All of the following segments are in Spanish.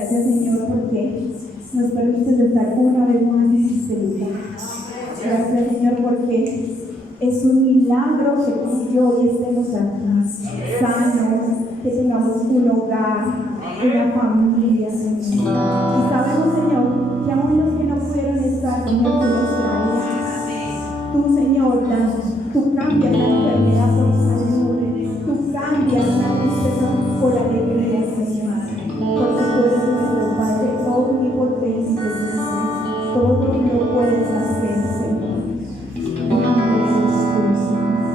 Gracias, Señor, porque nos permites estar una vez más en este lugar. Gracias, Señor, porque es un milagro que tú y yo hoy estemos aquí, sanos, que tengamos un hogar, una familia, Señor. Y sabemos, Señor, que aún los que no pudieron estar, Señor, tú los traes. Tú cambias la enfermedad por salud. Tú cambias la tristeza por alegría, Señor. Porque tú eres nuestro Padre omnipotente, Señor. Todo lo puedes hacer, Señor. En nombre de Jesús, Señor.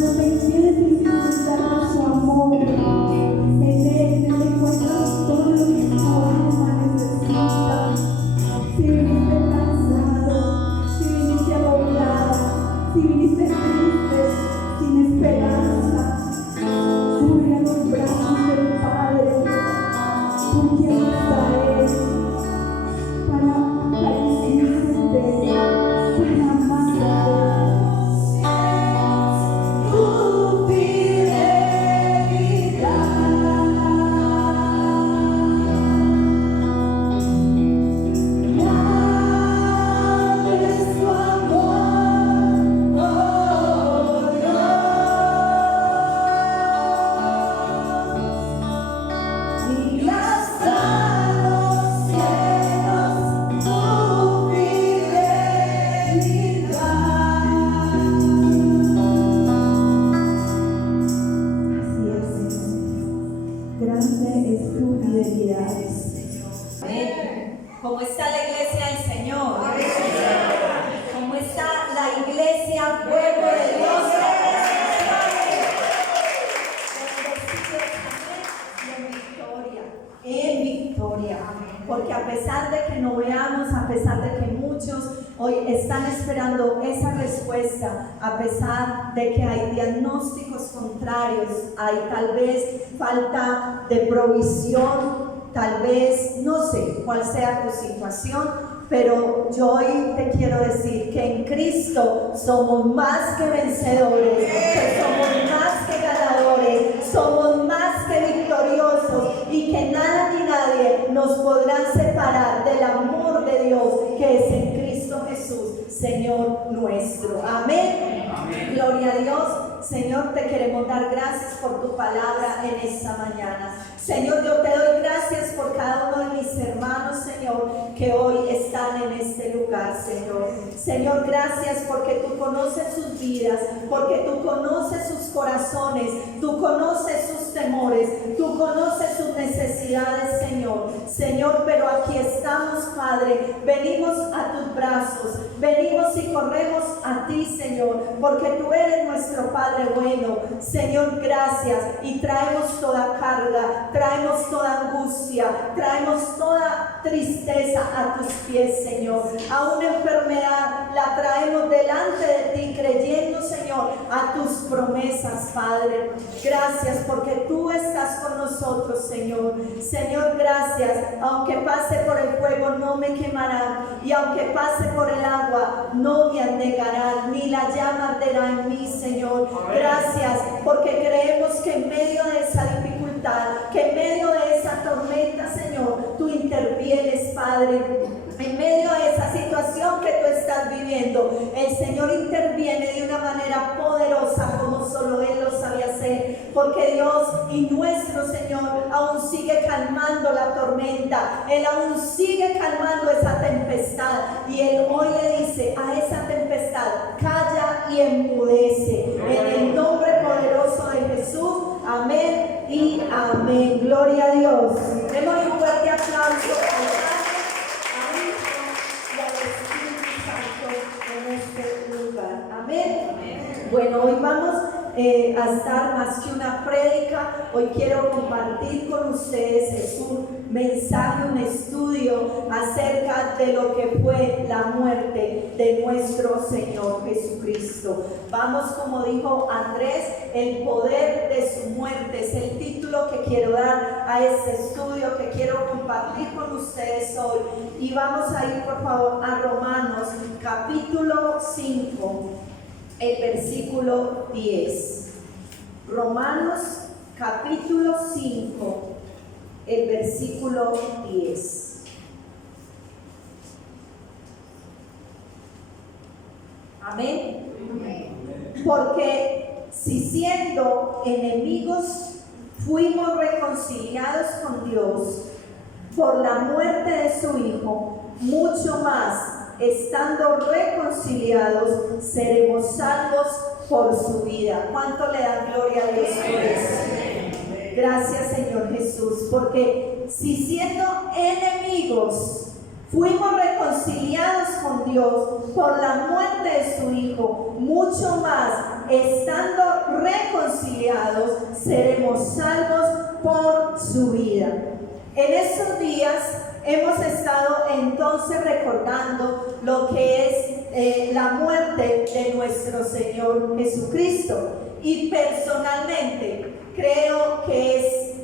No me quieres disfrutar de su amor. Señor. En Él encuentras todo lo que tu alma necesita. Si viniste cansado, si viniste agobiado, si viniste triste, sin esperanza, corre a los brazos del Padre, porque ahí está Él, para acariciarte, para amarte. ¿Cómo está la iglesia del Señor? ¿Cómo está la iglesia, pueblo de Dios? En victoria. Porque a pesar de que no veamos, a pesar de que muchos hoy están esperando esa respuesta, a pesar de que hay diagnósticos contrarios, hay tal vez falta de provisión, tal vez, no sé cuál sea tu situación, pero yo hoy te quiero decir que en Cristo somos más que vencedores, que somos más que ganadores, somos más que victoriosos y que nada ni nadie nos podrán separar del amor de Dios que es en Cristo Jesús, Señor nuestro. Amén. Amén. Gloria a Dios. Señor, te queremos dar gracias por tu palabra en esta mañana. Señor, yo te doy gracias por cada uno de mis hermanos, Señor, que hoy están en este lugar, Señor. Señor, gracias porque tú conoces sus vidas, porque tú conoces sus corazones, tú conoces sus temores, tú conoces sus necesidades, Señor. Señor, pero aquí estamos, Padre, venimos a tus brazos, venimos y corremos a ti, Señor, porque tú eres nuestro Padre bueno. Señor, gracias, y traemos toda carga, traemos toda angustia, traemos toda tristeza a tus pies, Señor. A una enfermedad la traemos delante de ti, creyendo, Señor, a tus promesas, Padre. Gracias porque tú estás con nosotros, Señor. Señor, gracias. Aunque pase por el fuego no me quemarán, y aunque pase por el agua no me anegarán, ni la llama arderá en mí, Señor. Gracias porque creemos que en medio de esa dificultad, que en medio de esa tormenta, Señor, tú intervienes, Padre. En medio de esa situación que tú estás viviendo, el Señor interviene de una manera poderosa como solo Él lo sabe hacer, porque Dios y nuestro Señor aún sigue calmando la tormenta, Él aún sigue calmando esa tempestad, y Él hoy le dice a esa tempestad: calla y enmudece, en el nombre poderoso de Jesús. Amén y amén. Gloria a Dios. Démosle un fuerte aplauso en este lugar. Amén. Amén. Bueno, hoy vamos a estar más que una prédica. Hoy quiero compartir con ustedes, es un mensaje, un estudio acerca de lo que fue la muerte de nuestro Señor Jesucristo. Vamos, como dijo Andrés, el poder de su muerte es el título que quiero dar a este estudio, que quiero compartir con ustedes hoy. Y vamos a ir, por favor, a Romanos capítulo 5, el versículo 10. Romanos capítulo 5, el versículo 10. Amén. Porque si siendo enemigos fuimos reconciliados con Dios por la muerte de su Hijo, mucho más, estando reconciliados, seremos salvos por su vida. ¿Cuánto le dan gloria a Dios por eso? Gracias, Señor Jesús, porque si siendo enemigos fuimos reconciliados con Dios por la muerte de su Hijo, mucho más, estando reconciliados, seremos salvos por su vida. En estos días hemos estado entonces recordando lo que es la muerte de nuestro Señor Jesucristo. Y personalmente creo que es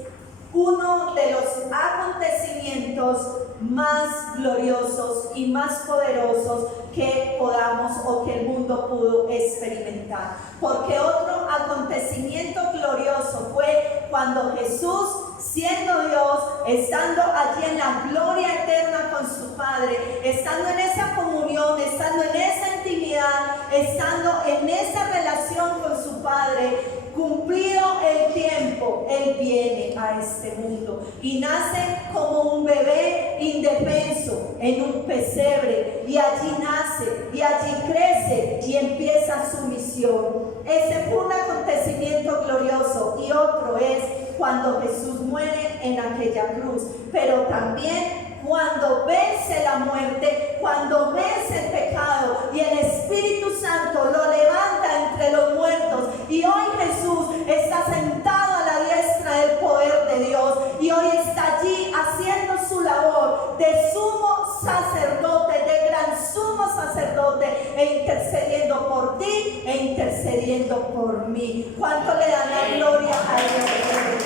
uno de los acontecimientos más gloriosos y más poderosos que podamos o que el mundo pudo experimentar. Porque otro acontecimiento glorioso fue cuando Jesús, siendo Dios, estando allí en la gloria eterna con su Padre, estando en esa comunión, estando en esa intimidad, estando en esa relación con su Padre, cumplido el tiempo, Él viene a este mundo y nace como un bebé indefenso en un pesebre, y allí nace y allí crece y empieza su misión. Ese fue un acontecimiento glorioso, y otro es cuando Jesús muere en aquella cruz, pero también cuando vence la muerte, cuando vence el pecado y el Espíritu Santo lo levanta entre los muertos, y hoy Jesús está sentado a la diestra del poder de Dios, y hoy está allí haciendo su labor de sumo sacerdote, de gran sumo sacerdote, e intercediendo por ti e intercediendo por mí. ¿Cuánto le dan la gloria a Dios?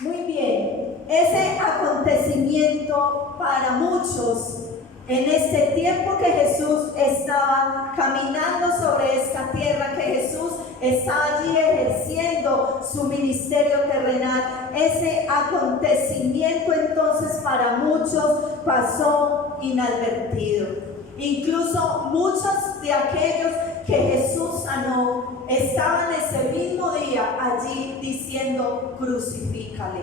Muy bien, ese acontecimiento para muchos en este tiempo que Jesús estaba caminando sobre esta tierra, que Jesús estaba allí ejerciendo su ministerio terrenal, ese acontecimiento entonces para muchos pasó inadvertido. Incluso muchos de aquellos que Jesús sanó estaban ese mismo día allí diciendo: crucifícale,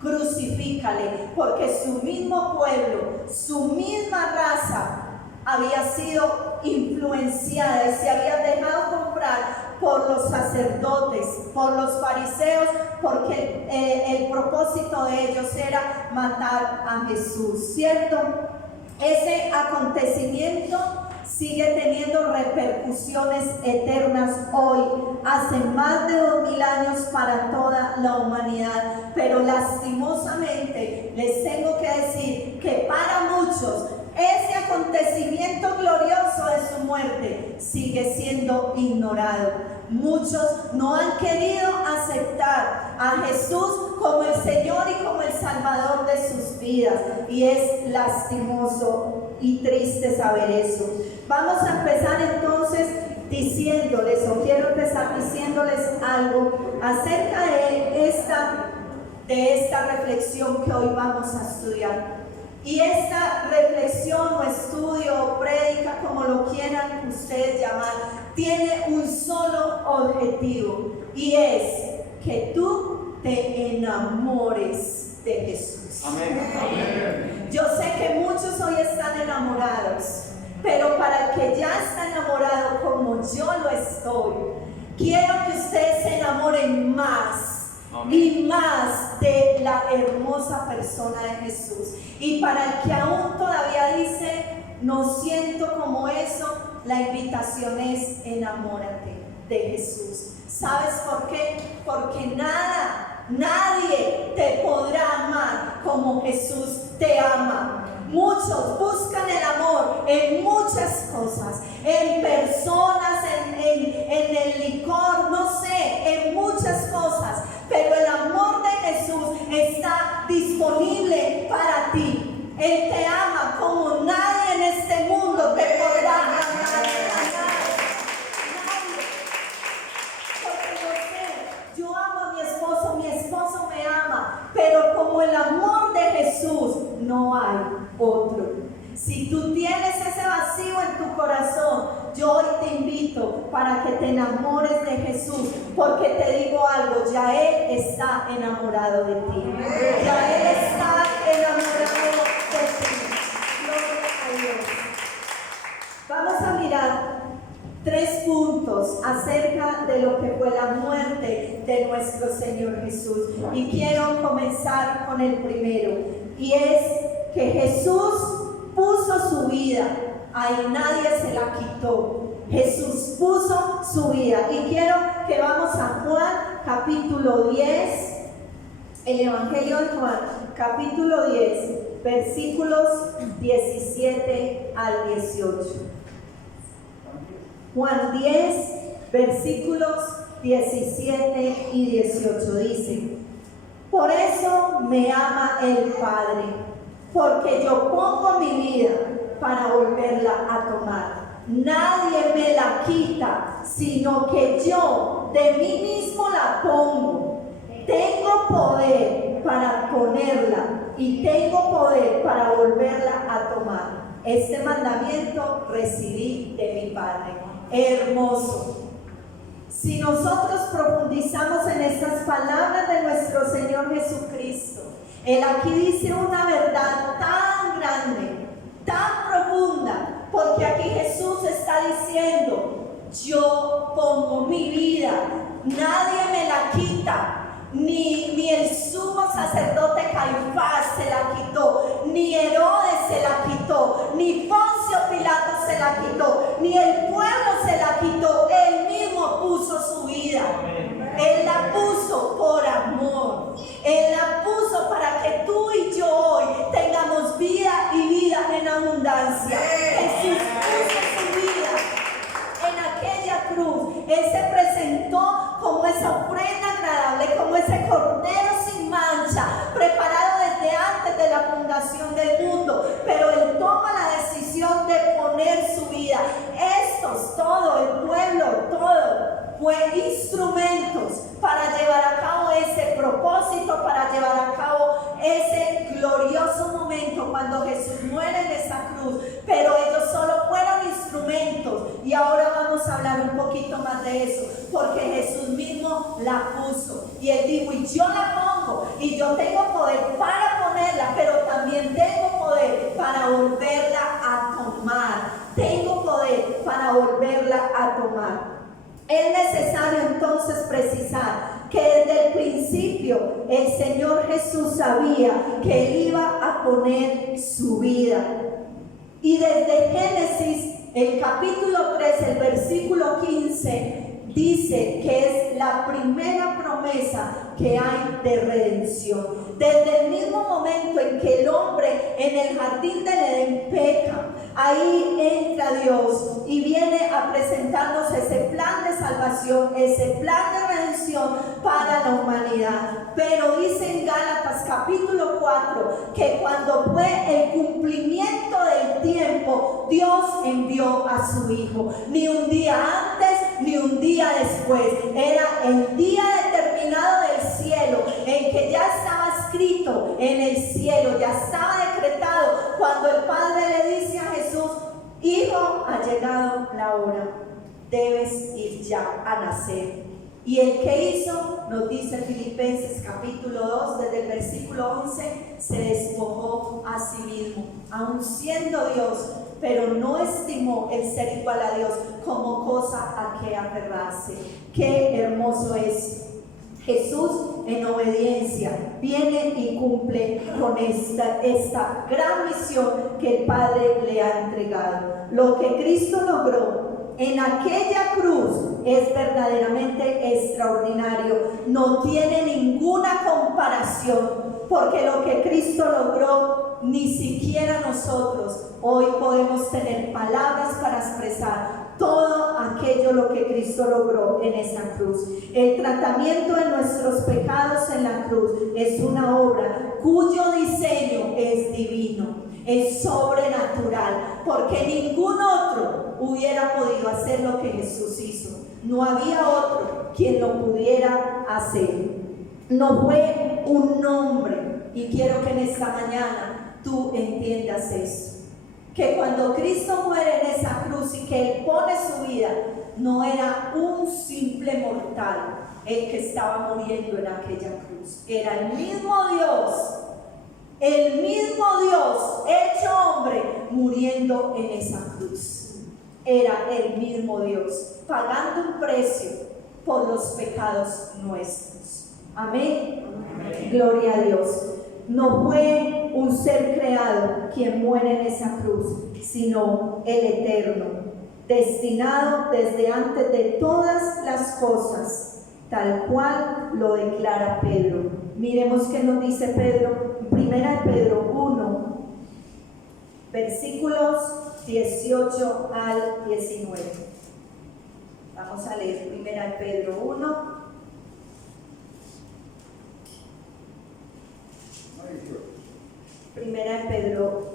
crucifícale, porque su mismo pueblo, su misma raza había sido influenciada y se había dejado comprar por los sacerdotes, por los fariseos, porque el propósito de ellos era matar a Jesús, ¿cierto? Ese acontecimiento sigue teniendo repercusiones eternas hoy, hace más de 2000 años para toda la humanidad, pero lastimosamente les tengo que decir que para muchos ese acontecimiento glorioso de su muerte sigue siendo ignorado. Muchos no han querido aceptar a Jesús como el Señor y como el Salvador de sus vidas, y es lastimoso y triste saber eso. Vamos a empezar entonces diciéndoles, o quiero empezar diciéndoles algo acerca de esta reflexión que hoy vamos a estudiar. Y esta reflexión o estudio o prédica, como lo quieran ustedes llamar, tiene un solo objetivo, y es que tú te enamores de Jesús. Amén. Yo sé que muchos hoy están enamorados, pero para el que ya está enamorado como yo lo estoy, quiero que ustedes se enamoren más. Amén. Y más de la hermosa persona de Jesús. Y para el que aún todavía dice: no siento como eso, la invitación es: enamórate de Jesús. ¿Sabes por qué? Porque nadie te podrá amar como Jesús te ama. Muchos buscan el amor en muchas cosas, en personas, en el licor, no sé, en muchas cosas, pero el amor de Jesús está disponible para ti. Él te ama como nadie en este mundo te podrá amar. Nadie. Porque yo sé, yo amo a mi esposo me ama, pero como el amor de Jesús no hay otro. Si tú tienes ese vacío en tu corazón, yo hoy te invito para que te enamores de Jesús, porque te digo algo: ya Él está enamorado de ti. Ya Él está enamorado de ti. Gloria a Dios. Vamos a mirar 3 puntos acerca de lo que fue la muerte de nuestro Señor Jesús. Y quiero comenzar con el primero. y es que Jesús puso su vida, ahí nadie se la quitó. Jesús puso su vida. Y quiero que vamos a Juan capítulo 10, el Evangelio de Juan capítulo 10, versículos 17 al 18. Juan 10, versículos 17 y 18 dice: por eso me ama el Padre, porque yo pongo mi vida para volverla a tomar. Nadie me la quita, sino que yo de mí mismo la pongo. Tengo poder para ponerla y tengo poder para volverla a tomar. Este mandamiento recibí de mi Padre. Hermoso. Si nosotros profundizamos en estas palabras de nuestro Señor Jesucristo, Él aquí dice una verdad tan grande, tan profunda, porque aquí Jesús está diciendo: yo pongo mi vida, nadie me la quita. Ni el sumo sacerdote Caifás se la quitó, ni Herodes se la quitó, ni Poncio Pilato se la quitó, ni el pueblo se la quitó. Él mismo puso su vida. Él la puso por amor. Él la puso para que tú y yo hoy tengamos vida y vida en abundancia. Jesús puso su vida en aquella cruz. Él se presentó como esa ofrenda agradable, como ese cordero sin mancha, preparado desde antes de la fundación del mundo. Pero Él toma la decisión de poner su vida. Estos, todo el pueblo, todo fue instrumentos para llevar a cabo ese propósito, para llevar a cabo ese glorioso momento cuando Jesús muere en esa cruz. Pero ellos solo fueron instrumentos, y ahora vamos a hablar un poquito más de eso, porque Jesús mismo la puso y Él dijo: y yo la pongo, y yo tengo poder para ponerla, pero también tengo poder para volverla a tomar. Tengo poder para volverla a tomar. Es necesario entonces precisar que desde el principio el Señor Jesús sabía que Él iba a poner su vida. Y desde Génesis, el capítulo 3, el versículo 15, dice que es la primera promesa que hay de redención. Desde el mismo momento en que el hombre en el jardín del Edén peca, ahí entra Dios y viene a presentarnos ese plan de salvación, ese plan de redención para la humanidad. Pero dice en Gálatas capítulo 4 que cuando fue el cumplimiento del tiempo, Dios envió a su Hijo. Ni un día antes ni un día después. Era el día determinado del cielo, en que ya estaba escrito en el cielo, ya estaba decretado, cuando el Padre le dice a Jesús: Hijo, ha llegado la hora, debes ir ya a nacer. Y el que hizo, nos dice Filipenses capítulo 2, desde el versículo 11, se despojó a sí mismo, aun siendo Dios, pero no estimó el ser igual a Dios como cosa a que aferrarse. Qué hermoso es. Jesús, en obediencia, viene y cumple con esta gran misión que el Padre le ha entregado. Lo que Cristo logró en aquella cruz es verdaderamente extraordinario. No tiene ninguna comparación, porque lo que Cristo logró, ni siquiera nosotros hoy podemos tener palabras para expresar todo aquello lo que Cristo logró en esa cruz. El tratamiento de nuestros pecados en la cruz es una obra cuyo diseño es divino, es sobrenatural, porque ningún otro hubiera podido hacer lo que Jesús hizo. No había otro quien lo pudiera hacer. No fue un nombre, y quiero que en esta mañana tú entiendas eso, que cuando Cristo muere en esa cruz y que Él pone su vida, no era un simple mortal el que estaba muriendo en aquella cruz. Era el mismo Dios hecho hombre, muriendo en esa cruz. Era el mismo Dios, pagando un precio por los pecados nuestros. Amén. Amén. Gloria a Dios. No fue un ser creado quien muere en esa cruz, sino el eterno, destinado desde antes de todas las cosas, tal cual lo declara Pedro. Miremos qué nos dice Pedro, primera de Pedro 1, versículos 18 al 19. Vamos a leer primera de Pedro 1. Primera de Pedro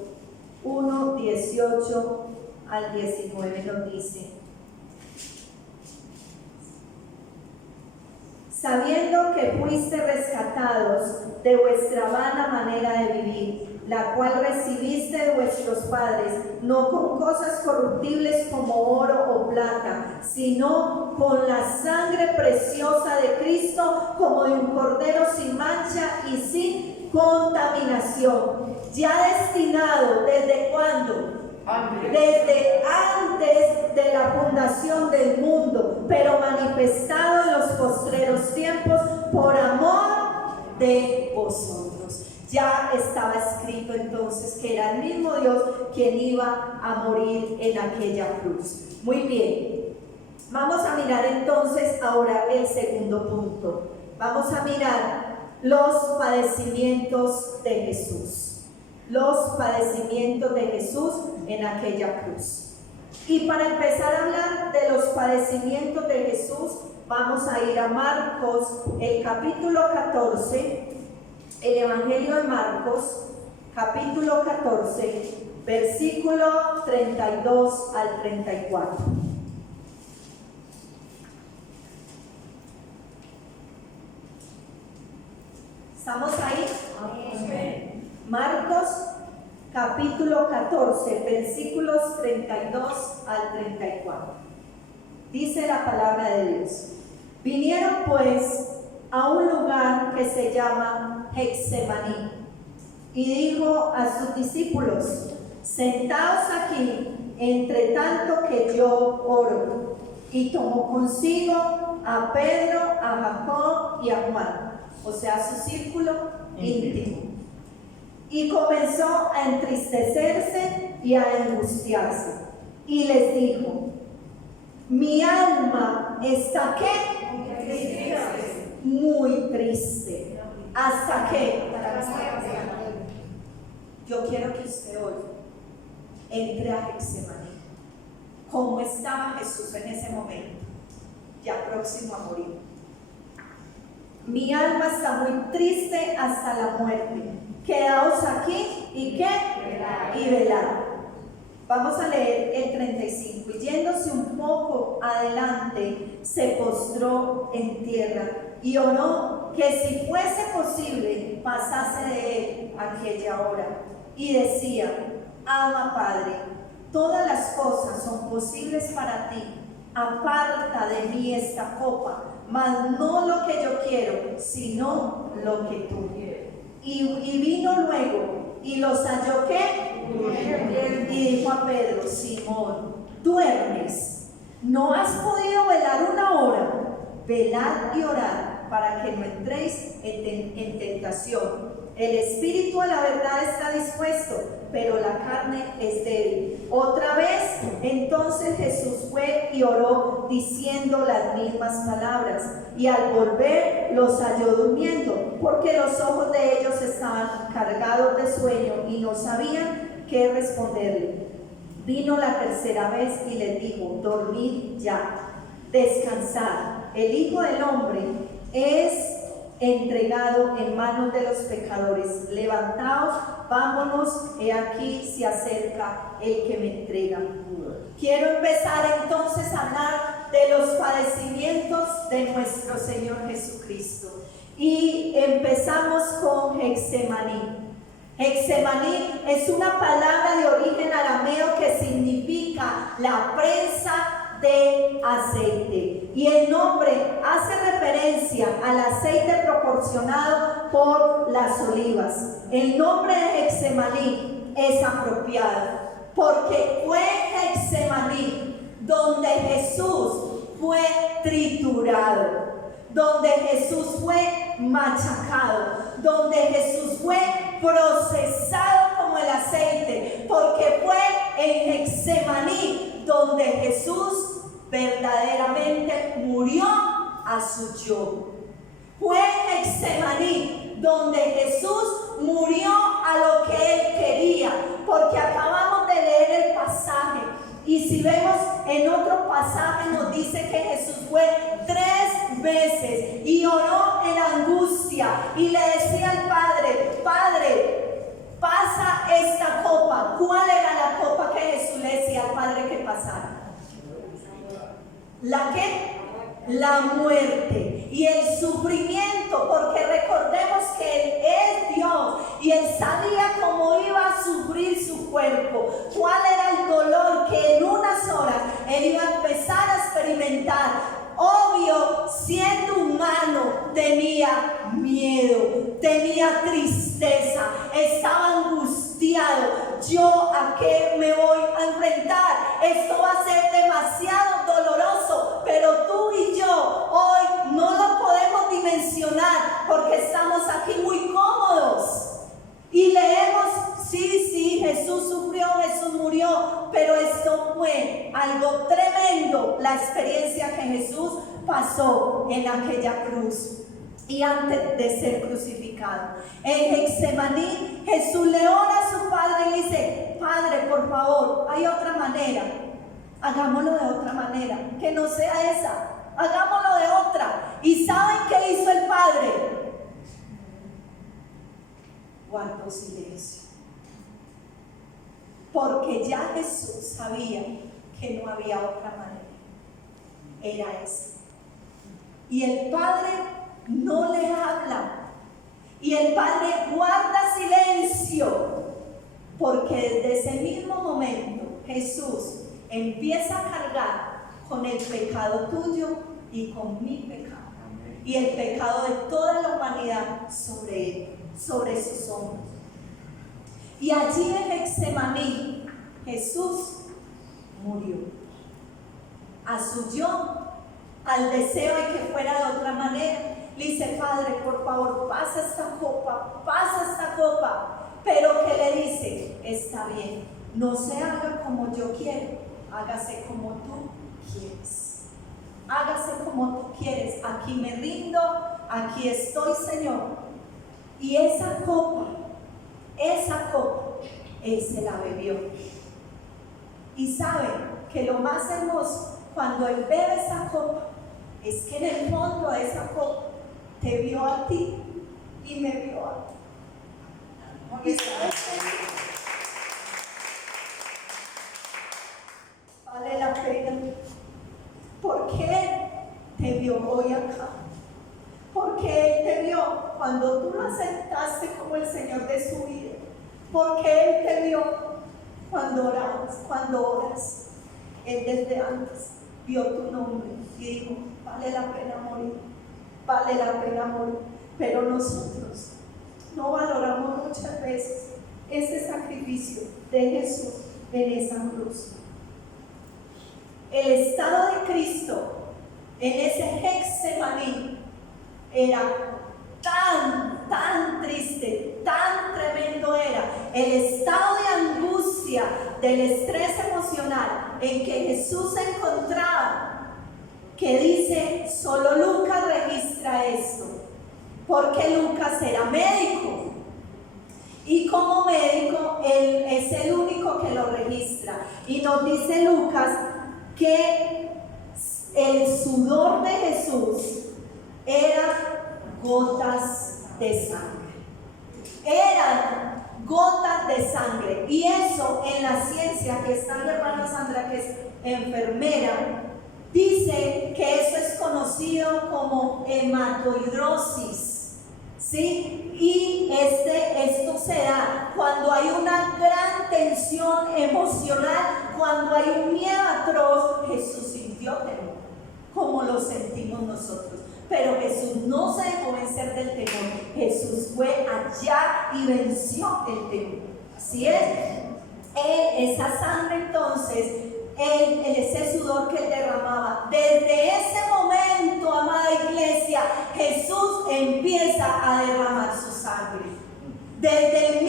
1, 18 al 19 nos dice: sabiendo que fuiste rescatados de vuestra vana manera de vivir, la cual recibiste de vuestros padres, no con cosas corruptibles como oro o plata, sino con la sangre preciosa de Cristo, como de un cordero sin mancha y sin contaminación, ya destinado, ¿desde cuándo? Desde antes de la fundación del mundo, pero manifestado en los postreros tiempos por amor de vosotros. Ya estaba escrito entonces que era el mismo Dios quien iba a morir en aquella cruz. Muy bien, vamos a mirar entonces ahora el segundo punto. Vamos a mirar los padecimientos de Jesús. Los padecimientos de Jesús en aquella cruz. Y para empezar a hablar de los padecimientos de Jesús, vamos a ir a Marcos, el capítulo 14, el Evangelio de Marcos, capítulo 14, versículo 32 al 34. ¿Estamos ahí? Amén. Marcos capítulo 14, versículos 32 al 34. Dice la palabra de Dios: vinieron pues a un lugar que se llama Getsemaní, y dijo a sus discípulos: sentaos aquí, entre tanto que yo oro. Y tomó consigo a Pedro, a Jacob y a Juan, o sea, su círculo íntimo. Y comenzó a entristecerse y a angustiarse. Y les dijo: mi alma está ¿qué? Muy triste. ¿Hasta qué? Yo quiero que usted hoy entre a Getsemaní. ¿Cómo estaba Jesús en ese momento? Ya próximo a morir. Mi alma está muy triste hasta la muerte. Quedaos aquí y ¿qué? Y velad. Vamos a leer el 35. Y yéndose un poco adelante, se postró en tierra y oró que si fuese posible pasase de él aquella hora. Y decía: ama, Padre, todas las cosas son posibles para ti. Aparta de mí esta copa, mas no lo que yo quiero, sino lo que tú quieres. Y vino luego y los halló ¿qué? Y dijo a Pedro: Simón, ¿duermes? ¿No has podido velar una hora? Velad y orad para que no entréis en tentación. El espíritu a la verdad está dispuesto, pero la carne es débil. Otra vez, entonces Jesús fue y oró diciendo las mismas palabras, y al volver los halló durmiendo, porque los ojos de ellos estaban cargados de sueño y no sabían qué responderle. Vino la tercera vez y les dijo: dormid ya, descansad. El Hijo del Hombre es entregado en manos de los pecadores. Levantaos, vámonos, he aquí se acerca el que me entrega. Quiero empezar entonces a hablar de los padecimientos de nuestro Señor Jesucristo. Y empezamos con Getsemaní. Getsemaní es una palabra de origen arameo que significa la prensa de aceite, y el nombre hace referencia al aceite proporcionado por las olivas. El nombre de Getsemaní es apropiado porque fue Getsemaní donde Jesús fue triturado, donde Jesús fue machacado, donde Jesús fue procesado como el aceite, porque fue en Getsemaní donde Jesús verdaderamente murió a su yo. Fue en Getsemaní donde Jesús murió a lo que él quería, porque acabamos de leer el pasaje. Y si vemos en otro pasaje nos dice que Jesús fue 3 veces y oró en angustia y le decía al Padre: Padre, pasa esta copa. ¿Cuál era la copa que Jesús le decía al Padre que pasara? ¿La qué? La muerte y el sufrimiento, porque recordemos que Él es Dios y Él sabía cómo iba a sufrir su cuerpo, cuál era el dolor que en unas horas Él iba a empezar a experimentar. Obvio, siendo humano, tenía miedo, tenía tristeza, estaba angustiado. ¿Yo a qué me voy a enfrentar? Esto va a ser demasiado doloroso, pero tú y yo hoy no lo podemos dimensionar porque estamos aquí muy cómodos. Y leemos, sí, Jesús sufrió, Jesús murió, pero esto fue algo tremendo, la experiencia que Jesús pasó en aquella cruz y antes de ser crucificado. En Getsemaní, Jesús le ora a su Padre y le dice: Padre, por favor, hay otra manera, hagámoslo de otra manera, que no sea esa, hagámoslo de otra. ¿Y saben qué hizo el Padre? Guardó silencio, porque ya Jesús sabía que no había otra manera, era esa. Y el Padre no le habla, y el Padre guarda silencio, porque desde ese mismo momento Jesús empieza a cargar con el pecado tuyo y con mi pecado, y el pecado de toda la humanidad sobre él, sobre sus hombros. Y allí en Getsemaní Jesús murió a su yo, al deseo de que fuera de otra manera. Le dice: Padre, por favor, pasa esta copa. Pero que le dice: está bien, no se haga como yo quiero, hágase como tú quieres. Hágase como tú quieres. Aquí me rindo, aquí estoy, Señor. Y esa copa, Él se la bebió. Y saben que lo más hermoso, cuando Él bebe esa copa, es que en el fondo de esa copa te vio a ti y me vio a ti. ¿Y sabes qué? Vale la pena. ¿Por qué te vio hoy acá? Porque Él te vio cuando tú lo aceptaste como el Señor de su vida. Porque Él te vio cuando oras. Él desde antes vio tu nombre y dijo: vale la pena morir, vale la pena morir. Pero nosotros no valoramos muchas veces ese sacrificio de Jesús en esa cruz. El estado de Cristo en ese Getsemaní era tan triste, tan tremendo era el estado de angustia, del estrés emocional en que Jesús se encontraba, que dice, solo Lucas registra esto, porque Lucas era médico y como médico él es el único que lo registra, y nos dice Lucas que el sudor de Jesús era gotas de sangre. Eran gotas de sangre. Y eso en la ciencia, que está mi hermana Sandra, que es enfermera, dice que eso es conocido como hematohidrosis, ¿sí? Y esto se da cuando hay una gran tensión emocional, cuando hay un miedo atroz. Jesús sintió temor, como lo sentimos nosotros. Pero Jesús no se dejó vencer del temor. Jesús fue allá y venció el temor. Así es. Esa sangre entonces, ese sudor que él derramaba, desde ese momento, amada iglesia, Jesús empieza a derramar su sangre. Desde el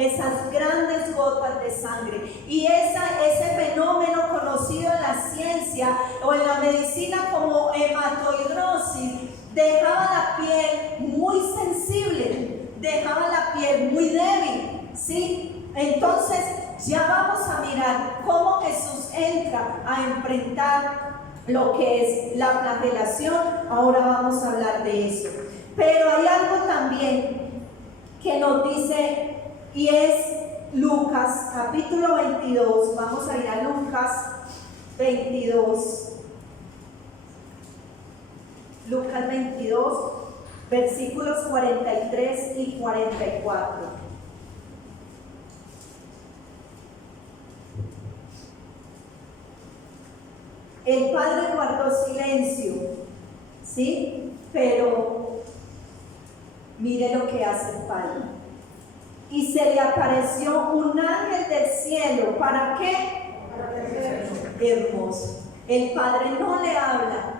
esas grandes gotas de sangre. Y ese fenómeno conocido en la ciencia o en la medicina como hematoidrosis dejaba la piel muy sensible, dejaba la piel muy débil, ¿sí? Entonces ya vamos a mirar cómo Jesús entra a enfrentar lo que es la flagelación. Ahora vamos a hablar de eso. Pero hay algo también que nos dice, y es Lucas capítulo 22. Vamos a ir a Lucas 22. Lucas 22, versículos 43 y 44. El padre guardó silencio, ¿sí? Pero mire lo que hace el padre. Y se le apareció un ángel del cielo. ¿Para qué? Hermoso. El padre no le habla,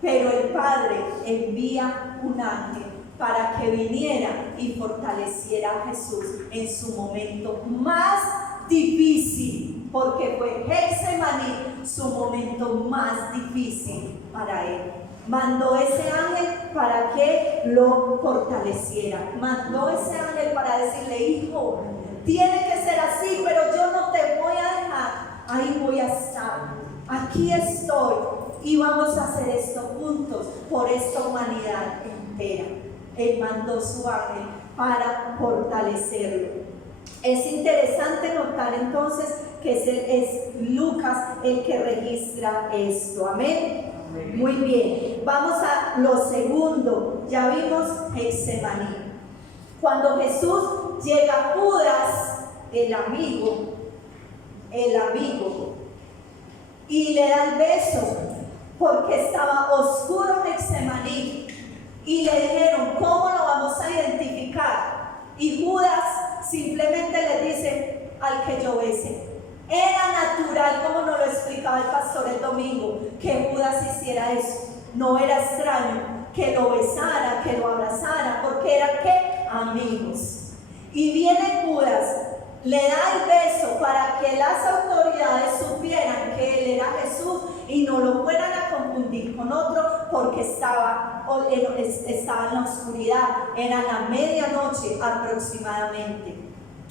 pero el padre envía un ángel para que viniera y fortaleciera a Jesús en su momento más difícil, porque fue Getsemaní su momento más difícil para él. Mandó ese ángel para que lo fortaleciera. Mandó ese ángel para decirle: hijo, tiene que ser así, pero yo no te voy a dejar. Ahí voy a estar. Aquí estoy. Y vamos a hacer esto juntos por esta humanidad entera. Él mandó su ángel para fortalecerlo. Es interesante notar entonces que es Lucas el que registra esto. Amén. Muy bien, vamos a lo segundo. Ya vimos Getsemaní. Cuando Jesús llega a Judas, el amigo, y le da el beso, porque estaba oscuro Getsemaní, y le dijeron: ¿cómo lo vamos a identificar? Y Judas simplemente le dice: al que yo bese. Era natural, como nos lo explicaba el pastor el domingo, que Judas hiciera eso. No era extraño que lo besara, que lo abrazara, porque eran ¿qué? Amigos. Y viene Judas, le da el beso para que las autoridades supieran que él era Jesús y no lo fueran a confundir con otro, porque estaba en la oscuridad, era la medianoche aproximadamente.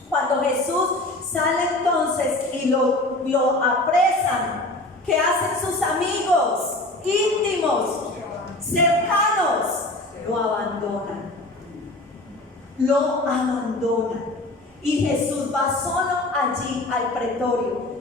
Cuando Jesús sale entonces y lo apresan, ¿qué hacen sus amigos íntimos, cercanos? Lo abandonan. Lo abandonan. Y Jesús va solo allí al pretorio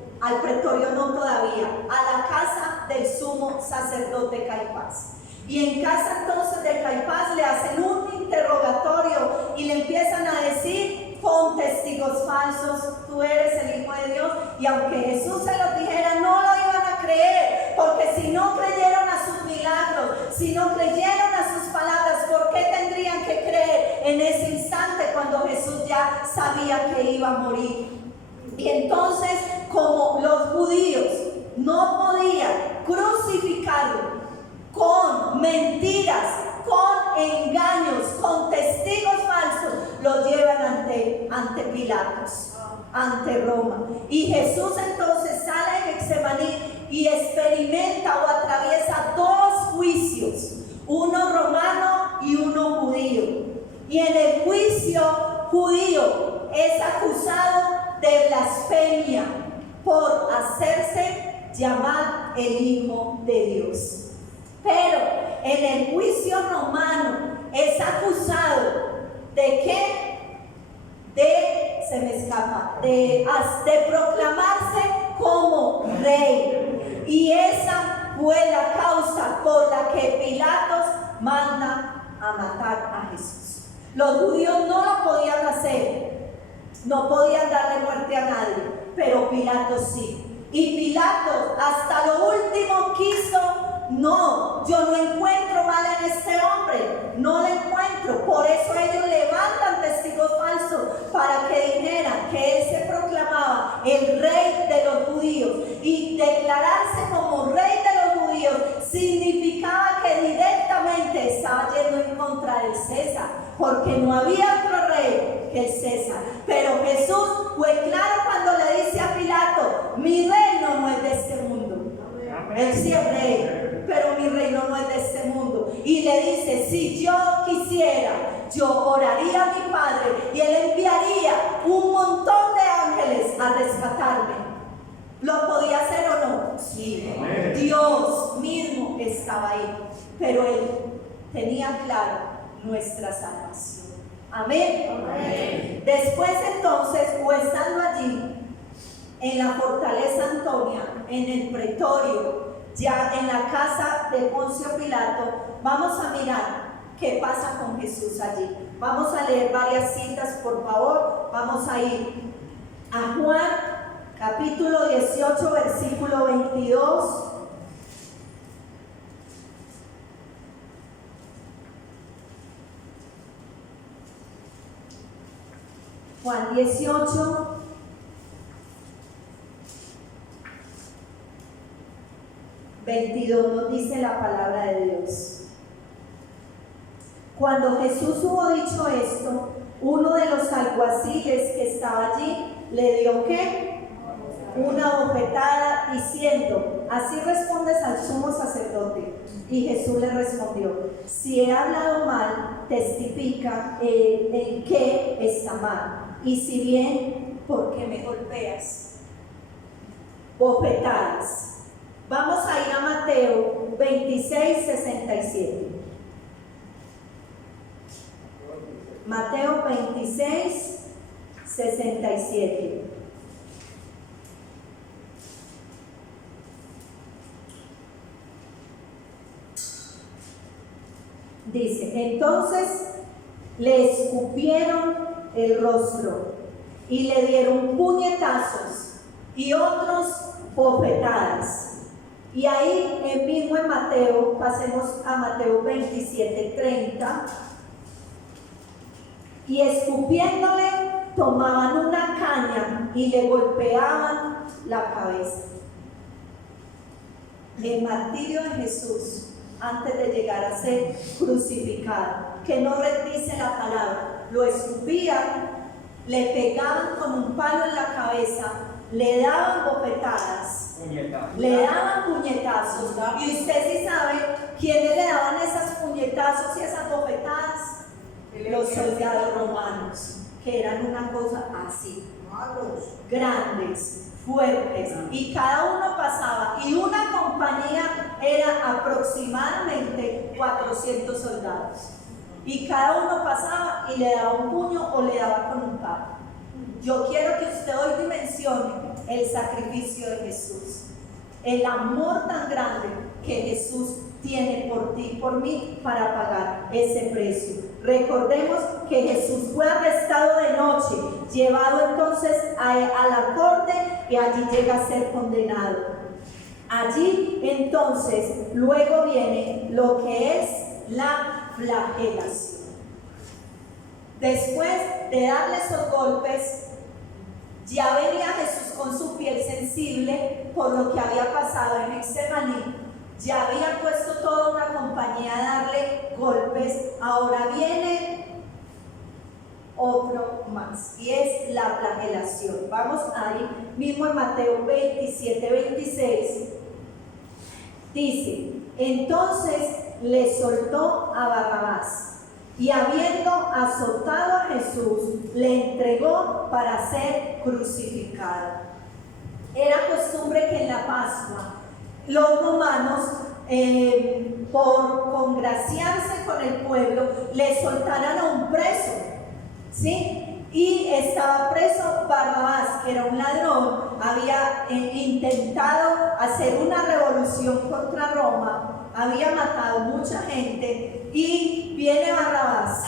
no todavía, a la casa del sumo sacerdote Caifás. Y en casa entonces de Caifás le hacen un interrogatorio y le empiezan a decir con testigos falsos: tú eres el Hijo de Dios. Y aunque Jesús se los dijera, no lo iban a creer, porque si no creyeron a sus milagros, si no creyeron a sus palabras, ¿por qué tendrían que creer en ese instante cuando Jesús ya sabía que iba a morir? Y entonces, como los judíos no podían crucificarlo con mentiras, con engaños, con testigos falsos, lo llevan ante Pilatos, ante Roma. Y Jesús entonces sale de Getsemaní y experimenta o atraviesa dos juicios, uno romano y uno judío. Y en el juicio judío es acusado de blasfemia por hacerse llamar el Hijo de Dios. Pero en el juicio romano es acusado ¿de qué? De proclamarse como rey. Y esa fue la causa por la que Pilatos manda a matar a Jesús. Los judíos no lo podían hacer, no podían darle muerte a nadie, pero Pilatos sí. Y Pilatos hasta lo último quiso: no, yo no encuentro mal en este hombre, no lo encuentro. Por eso ellos levantan testigos falsos para que dijeran que él se proclamaba el rey de los judíos. Y declararse como rey de los judíos significaba que directamente estaba yendo en contra del César, porque no había otro rey que el César. Pero Jesús a rescatarme. ¿Lo podía hacer o no? Sí. Amén. Dios mismo estaba ahí, pero Él tenía claro nuestra salvación. Amén. Amén. Después entonces, o estando allí, en la fortaleza Antonia, en el pretorio, ya en la casa de Poncio Pilato, vamos a mirar qué pasa con Jesús allí. Vamos a leer varias citas, por favor. Vamos a ir a Juan, capítulo 18, versículo 22. Juan 18, 22 nos dice la palabra de Dios. Cuando Jesús hubo dicho esto, uno de los alguaciles que estaba allí le dio ¿qué? Una bofetada diciendo: así respondes al sumo sacerdote. Y Jesús le respondió: si he hablado mal, testifica en qué está mal. Y si bien, ¿por qué me golpeas? Bofetadas. Vamos a ir a Mateo 26, 67. Mateo 26, 67. Dice: entonces le escupieron el rostro y le dieron puñetazos y otros bofetadas. Y ahí mismo en Mateo, pasemos a Mateo 27, 30. Y escupiéndole, tomaban una caña y le golpeaban la cabeza. El martirio de Jesús antes de llegar a ser crucificado, que no dice la palabra, lo escupían, le pegaban con un palo en la cabeza, le daban bofetadas, le daban puñetazos. Y usted sí sabe quiénes le daban esas puñetazos y esas bofetadas. Los soldados romanos, que eran una cosa así, grandes, fuertes, y cada uno pasaba, y una compañía era aproximadamente 400 soldados, y cada uno pasaba y le daba un puño o le daba con un palo. Yo quiero que usted hoy dimensione el sacrificio de Jesús, el amor tan grande que Jesús tiene por ti y por mí para pagar ese precio. Recordemos que Jesús fue arrestado de noche, llevado entonces a la corte, y allí llega a ser condenado. Allí entonces luego viene lo que es la flagelación. Después de darle esos golpes, ya venía Jesús con su piel sensible por lo que había pasado en Getsemaní. Ya había puesto toda una compañía a darle golpes. Ahora viene otro más, y es la flagelación. Vamos ahí mismo en Mateo 27, 26. Dice: entonces le soltó a Barrabás, y habiendo azotado a Jesús, le entregó para ser crucificado. Era costumbre que en la Pascua los romanos, por congraciarse con el pueblo, le soltaran a un preso, ¿sí? Y estaba preso Barrabás, que era un ladrón, había intentado hacer una revolución contra Roma, había matado mucha gente, y viene Barrabás,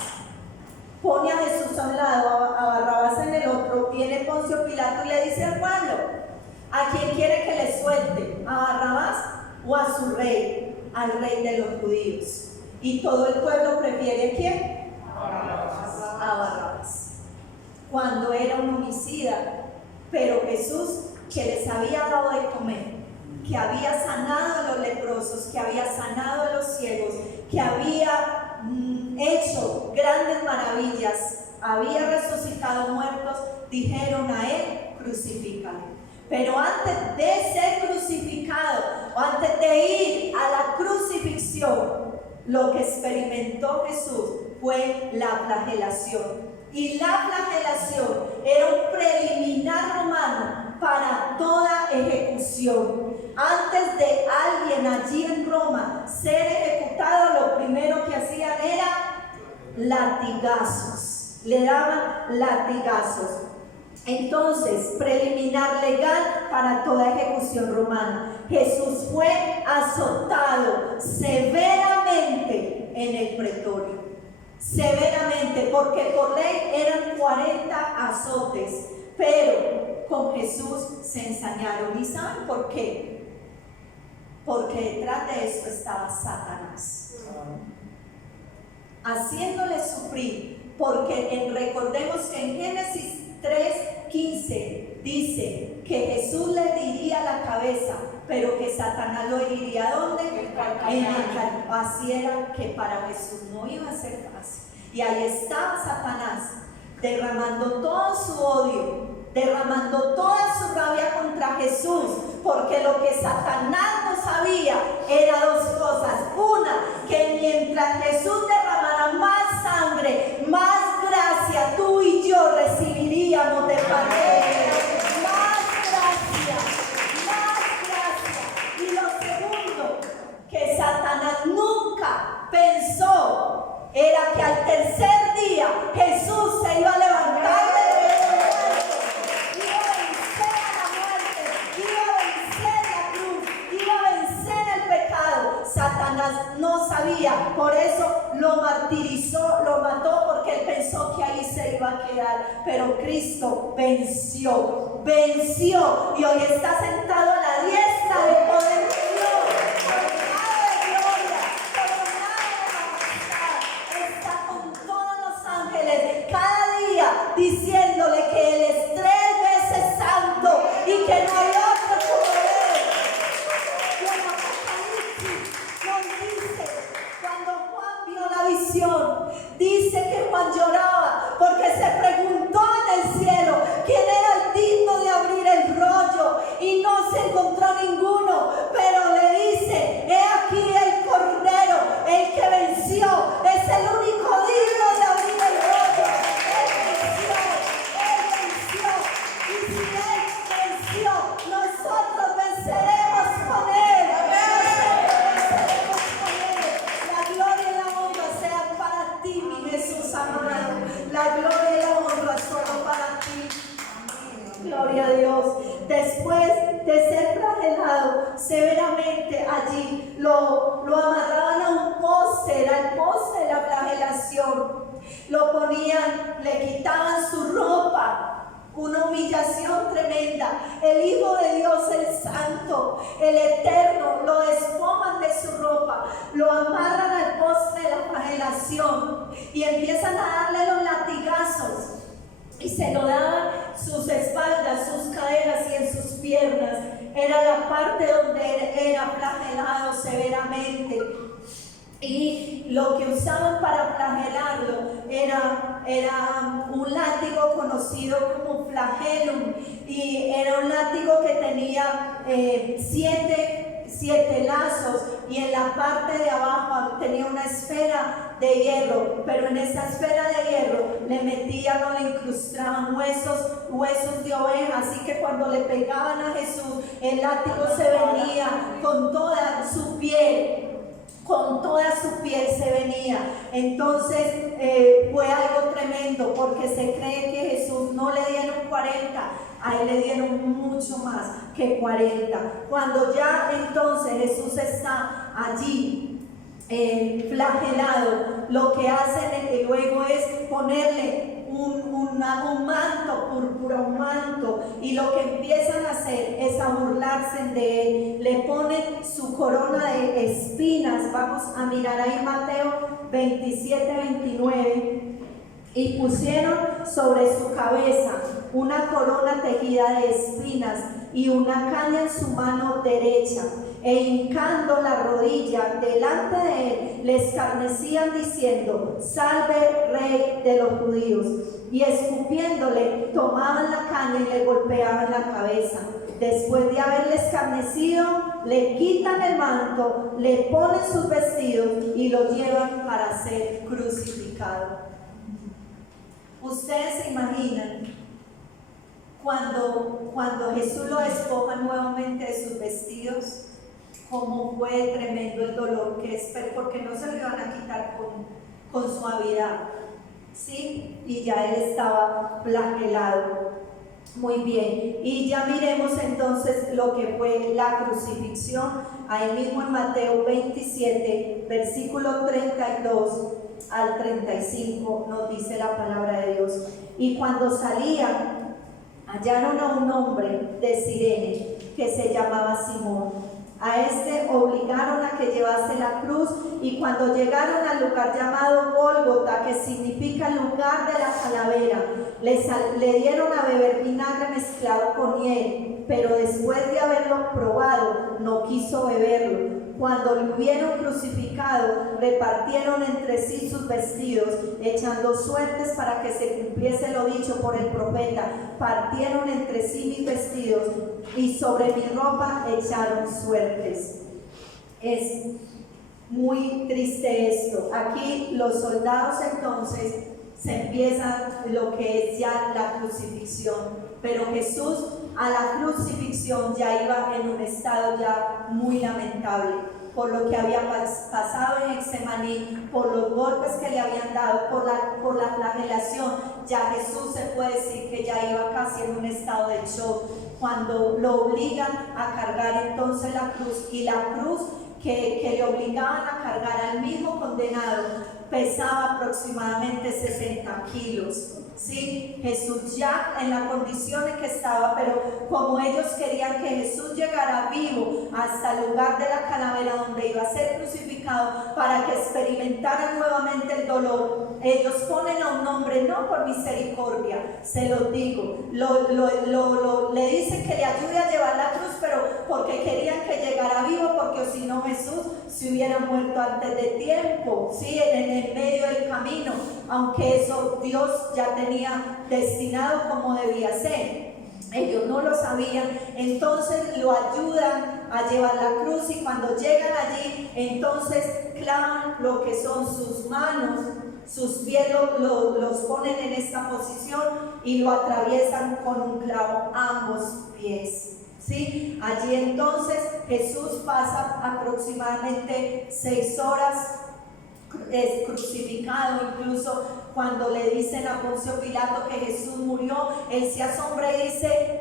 pone a Jesús a un lado, a Barrabás en el otro, viene Poncio Pilato y le dice al pueblo: ¿a quién quiere que le suelte? ¿A Barrabás o a su rey, al rey de los judíos? Y todo el pueblo prefiere ¿a quién? A Barrabás. Cuando era un homicida, pero Jesús, que les había dado de comer, que había sanado a los leprosos, que había sanado a los ciegos, que había hecho grandes maravillas, había resucitado muertos, dijeron a él: crucifícalo. Pero antes de ser crucificado, o antes de ir a la crucifixión, lo que experimentó Jesús fue la flagelación. Y la flagelación era un preliminar romano ejecución. Antes de alguien allí en Roma ser ejecutado, lo primero que hacían era latigazos. Le daban latigazos. Entonces, preliminar legal para toda ejecución romana. Jesús fue azotado severamente en el pretorio. Severamente, porque por ley eran 40 azotes, pero con Jesús se ensañaron. ¿Y saben por qué? Porque detrás de eso estaba Satanás, haciéndole sufrir, porque recordemos que en Génesis 3:15 dice que Jesús le heriría la cabeza, pero que Satanás lo heriría ¿dónde? En el calcañar. Así era que para Jesús no iba a ser fácil. Y ahí estaba Satanás derramando todo su odio, derramando toda su rabia contra Jesús, porque lo que Satanás no sabía era dos cosas. Una, que mientras Jesús derramara más sangre, más gracia, tú y yo recibiríamos de parte de Dios. Más gracia, más gracia. Y lo segundo, que Satanás nunca pensó era que al tercer día Jesús se iba a levantar de iba a vencer a la muerte, iba a vencer la cruz, iba a vencer el pecado. Satanás no sabía, por eso lo martirizó, lo mató, porque él pensó que ahí se iba a quedar. Pero Cristo venció, venció, y hoy está sentado a la diestra del poder de Dios, coronado de gloria, coronado de majestad. Está con todos los ángeles cada día diciéndole que Él es 3 veces santo y que no hay otro como Él. Y en Apocalipsis nos dice, cuando Juan vio la visión, dice que Juan lloraba porque se preguntó en el cielo quién era el digno de abrir el rollo, y no se encontró ninguno, pero le dice: he aquí el Cordero, el que venció, es el único digno de abrir el rollo. Él venció, y si Él venció, nosotros venceremos con Él. Nosotros venceremos con Él. La gloria y la honra sean para ti, mi Jesús amado. La gloria y la honra solo para ti. Gloria a Dios. Después de ser flagelado severamente allí, lo amarraban a un poste, era el poste de la flagelación. Lo ponían, le quitaban su ropa, una humillación tremenda. El Hijo de Dios, el Santo, el Eterno, lo despojan de su ropa, lo amarran al poste de la flagelación y empiezan a darle los latigazos. Y se lo daban sus espaldas, sus caderas y en sus piernas. Era la parte donde era flagelado severamente. Y lo que usaban para flagelarlo era un látigo conocido como flagelum. Y era un látigo que tenía 7 lazos, y en la parte de abajo tenía una esfera de hierro, pero en esa esfera de hierro le metían o le incrustaban huesos de oveja, así que cuando le pegaban a Jesús, el látigo se venía con toda su piel. Con toda su piel se venía. Entonces fue algo tremendo, porque se cree que Jesús no le dieron 40, a Él le dieron mucho más que 40. Cuando ya entonces Jesús está allí flagelado, lo que hacen luego es ponerle un manto púrpura, un manto, y lo que empiezan a hacer es a burlarse de Él. Le ponen su corona de espinas. Vamos a mirar ahí Mateo 27-29. Y pusieron sobre su cabeza una corona tejida de espinas y una caña en su mano derecha, e hincando la rodilla delante de él, le escarnecían diciendo: salve, Rey de los judíos. Y escupiéndole, tomaban la caña y le golpeaban la cabeza. Después de haberle escarnecido, le quitan el manto, le ponen sus vestidos y lo llevan para ser crucificado. Ustedes se imaginan Cuando Jesús lo despoja nuevamente de sus vestidos, cómo fue tremendo el dolor que es, porque no se lo iban a quitar con suavidad, ¿sí? Y ya él estaba flagelado. Muy bien, y ya miremos entonces lo que fue la crucifixión, ahí mismo en Mateo 27, versículo 32 al 35, nos dice la palabra de Dios. Y cuando salían, hallaron a un hombre de Cirene que se llamaba Simón. A este obligaron a que llevase la cruz, y cuando llegaron al lugar llamado Gólgota, que significa lugar de la calavera, le dieron a beber vinagre mezclado con hiel, pero después de haberlo probado, no quiso beberlo. Cuando lo hubieron crucificado, repartieron entre sí sus vestidos, echando suertes para que se cumpliese lo dicho por el profeta. Partieron entre sí mis vestidos, y sobre mi ropa echaron suertes. Es muy triste esto. Aquí los soldados entonces se empieza lo que es ya la crucifixión, pero Jesús a la crucifixión ya iba en un estado ya muy lamentable, por lo que había pasado en Getsemaní, por los golpes que le habían dado, por la flagelación. Ya Jesús se puede decir que ya iba casi en un estado de shock, cuando lo obligan a cargar entonces la cruz, y la cruz que le obligaban a cargar al mismo condenado pesaba aproximadamente 60 kilos. Sí, Jesús ya en la condición en que estaba, pero como ellos querían que Jesús llegara vivo hasta el lugar de la calavera donde iba a ser crucificado para que experimentara nuevamente el dolor, ellos ponen a un hombre no por misericordia, se los digo, le dicen que le ayude a llevar la cruz, pero porque querían que llegara vivo, porque si no Jesús se hubiera muerto antes de tiempo, ¿sí? en el medio del camino, aunque eso Dios ya tenía destinado como debía ser. Ellos no lo sabían, entonces lo ayudan a llevar la cruz, y cuando llegan allí, entonces clavan lo que son sus manos, sus pies los ponen en esta posición y lo atraviesan con un clavo ambos pies. ¿Sí? Allí entonces Jesús pasa aproximadamente 6 horas crucificado. Incluso cuando le dicen a Poncio Pilato que Jesús murió, él se asombra y dice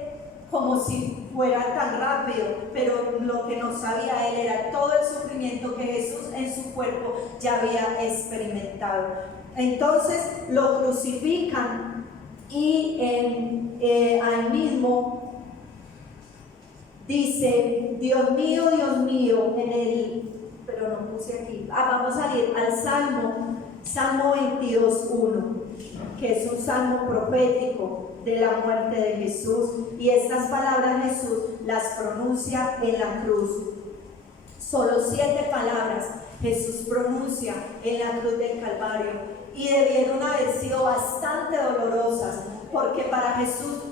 como si fuera tan rápido, pero lo que no sabía él era todo el sufrimiento que Jesús en su cuerpo ya había experimentado. Entonces lo crucifican, y al mismo dice: Dios mío, pero no puse aquí. Vamos a ir al Salmo 22:1, que es un salmo profético de la muerte de Jesús, y estas palabras Jesús las pronuncia en la cruz. Solo 7 palabras Jesús pronuncia en la cruz del Calvario, y debieron haber sido bastante dolorosas, porque para Jesús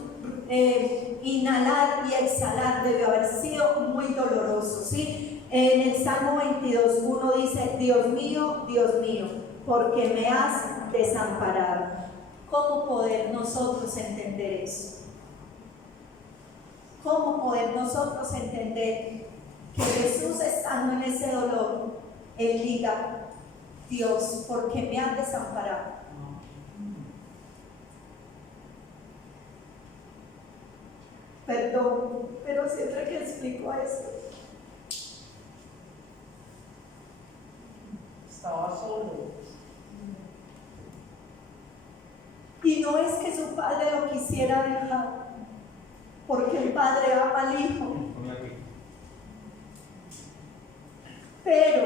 inhalar y exhalar debió haber sido muy doloroso, ¿sí? En el Salmo 22:1 dice: Dios mío, ¿por qué me has desamparado? ¿Cómo poder nosotros entender eso? ¿Cómo poder nosotros entender que Jesús, estando en ese dolor, Él diga: Dios, ¿por qué me has desamparado? Perdón, pero siempre que explico esto, estaba solo. y no es que su padre lo quisiera dejar, porque el padre ama al hijo, pero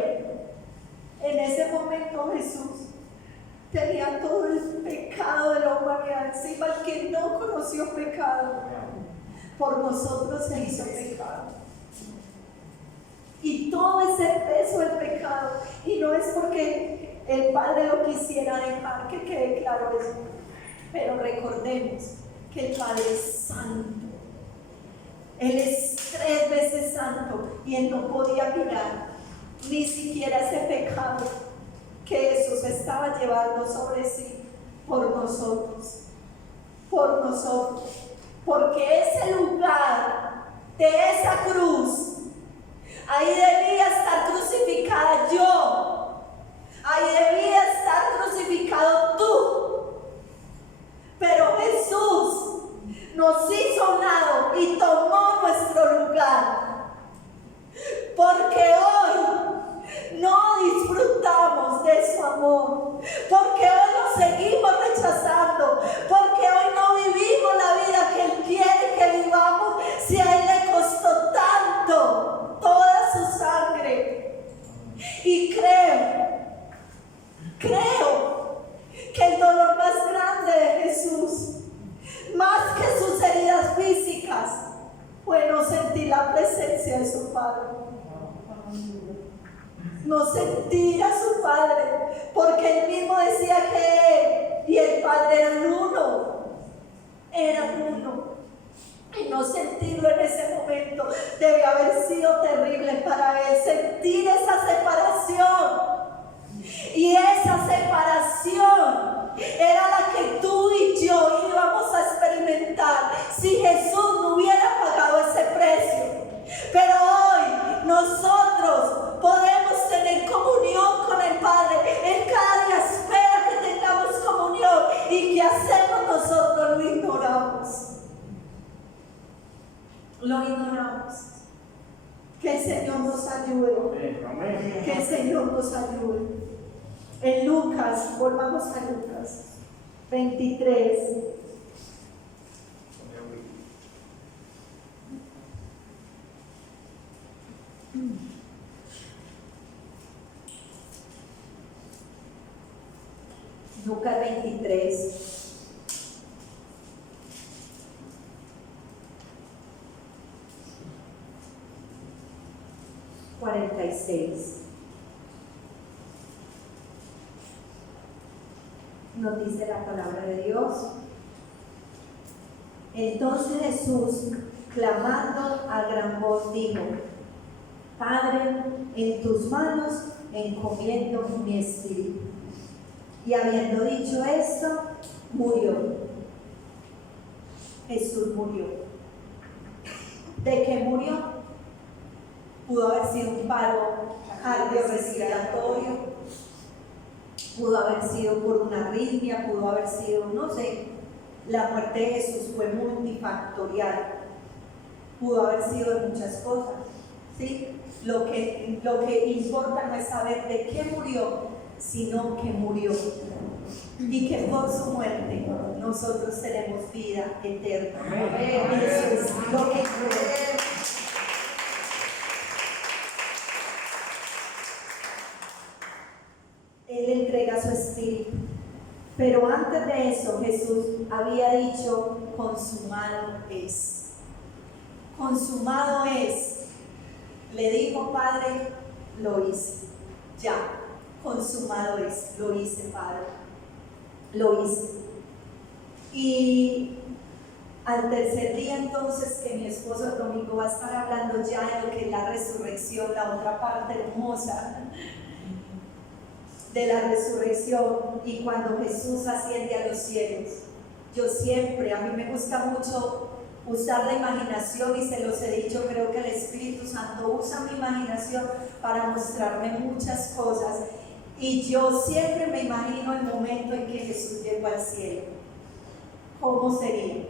en ese momento Jesús tenía todo el pecado de la humanidad encima. El que no conoció pecado, por nosotros se hizo pecado, y todo ese peso del pecado, y no es porque el Padre lo quisiera dejar, que quede claro eso, pero recordemos que el Padre es santo, Él es 3 veces santo, y Él no podía mirar ni siquiera ese pecado que Jesús estaba llevando sobre sí por nosotros. porque ese lugar de esa cruz, ahí debía estar crucificada yo, ahí debía estar crucificado tú, pero Jesús nos hizo un lado y tomó nuestro lugar, porque hoy no disfrutamos de su amor, porque hoy lo seguimos rechazando, porque hoy no vivimos la vida que Él quiere que vivamos, si a Él le costó tanto toda su sangre. Y creo que el dolor más grande de Jesús, más que sus heridas físicas, fue no sentir la presencia de su Padre. No sentir a su Padre, porque Él mismo decía que Él y el Padre eran uno. Y no sentirlo en ese momento debe haber sido terrible para Él, sentir esa separación. Y esa separación era la que tú y yo íbamos a experimentar si Jesús no hubiera pagado ese precio. Pero hoy nosotros podemos tener comunión con el Padre. Él cada día espera que tengamos comunión, y ¿qué hacemos nosotros? Lo ignoramos. Que el Señor nos ayude. Que el Señor nos ayude. En Lucas, volvamos a Lucas 23. Lucas 23. Nos dice la palabra de Dios. Entonces Jesús, clamando a gran voz, dijo: Padre, en tus manos encomiendo mi espíritu. Y habiendo dicho esto, murió. Jesús murió. ¿De qué murió? Pudo haber sido un paro cardiorrespiratorio, pudo haber sido por una arritmia, pudo haber sido, no sé. La muerte de Jesús fue multifactorial, pudo haber sido de muchas cosas, ¿sí? Lo que importa no es saber de qué murió, sino que murió, y que por su muerte nosotros tenemos vida eterna. Amén. Eso es lo que creemos. Él entrega su espíritu. Pero antes de eso, Jesús había dicho: consumado es. Consumado es. Le dijo: Padre, lo hice. Ya, consumado es. Lo hice, Padre. Lo hice. Y al tercer día, entonces, que mi esposo el domingo va a estar hablando ya de lo que es la resurrección, la otra parte hermosa de la resurrección, y cuando Jesús asciende a los cielos. Yo siempre, a mí me gusta mucho usar la imaginación, y se los he dicho, creo que el Espíritu Santo usa mi imaginación para mostrarme muchas cosas, y yo siempre me imagino el momento en que Jesús llegó al cielo. ¿Cómo sería?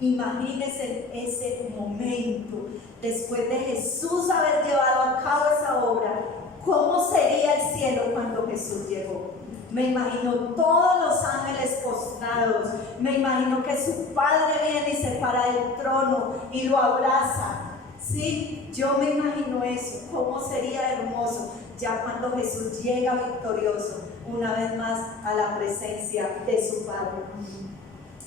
Imagínense ese momento, después de Jesús haber llevado a cabo esa obra. ¿Cómo sería el cielo cuando Jesús llegó? Me imagino todos los ángeles postrados. Me imagino que su Padre viene y se para del trono y lo abraza. Sí, yo me imagino eso. ¿Cómo sería hermoso ya cuando Jesús llega victorioso una vez más a la presencia de su Padre?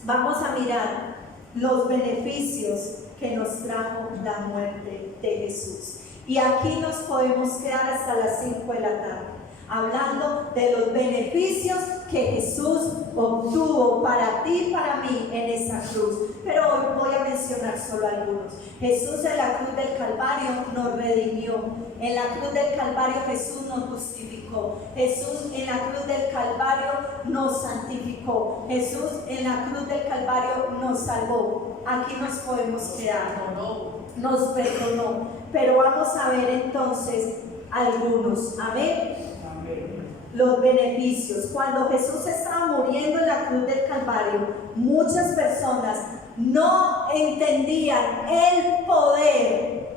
Vamos a mirar los beneficios que nos trajo la muerte de Jesús. Y aquí nos podemos quedar hasta las 5 de la tarde. hablando de los beneficios que Jesús obtuvo para ti y para mí en esa cruz. Pero hoy voy a mencionar solo algunos. Jesús en la cruz del Calvario nos redimió. En la cruz del Calvario Jesús nos justificó. Jesús en la cruz del Calvario nos santificó. Jesús en la cruz del Calvario nos salvó. Aquí nos podemos quedar. Nos perdonó. Pero vamos a ver entonces algunos. Amén. Los beneficios. Cuando Jesús estaba muriendo en la cruz del Calvario, muchas personas no entendían el poder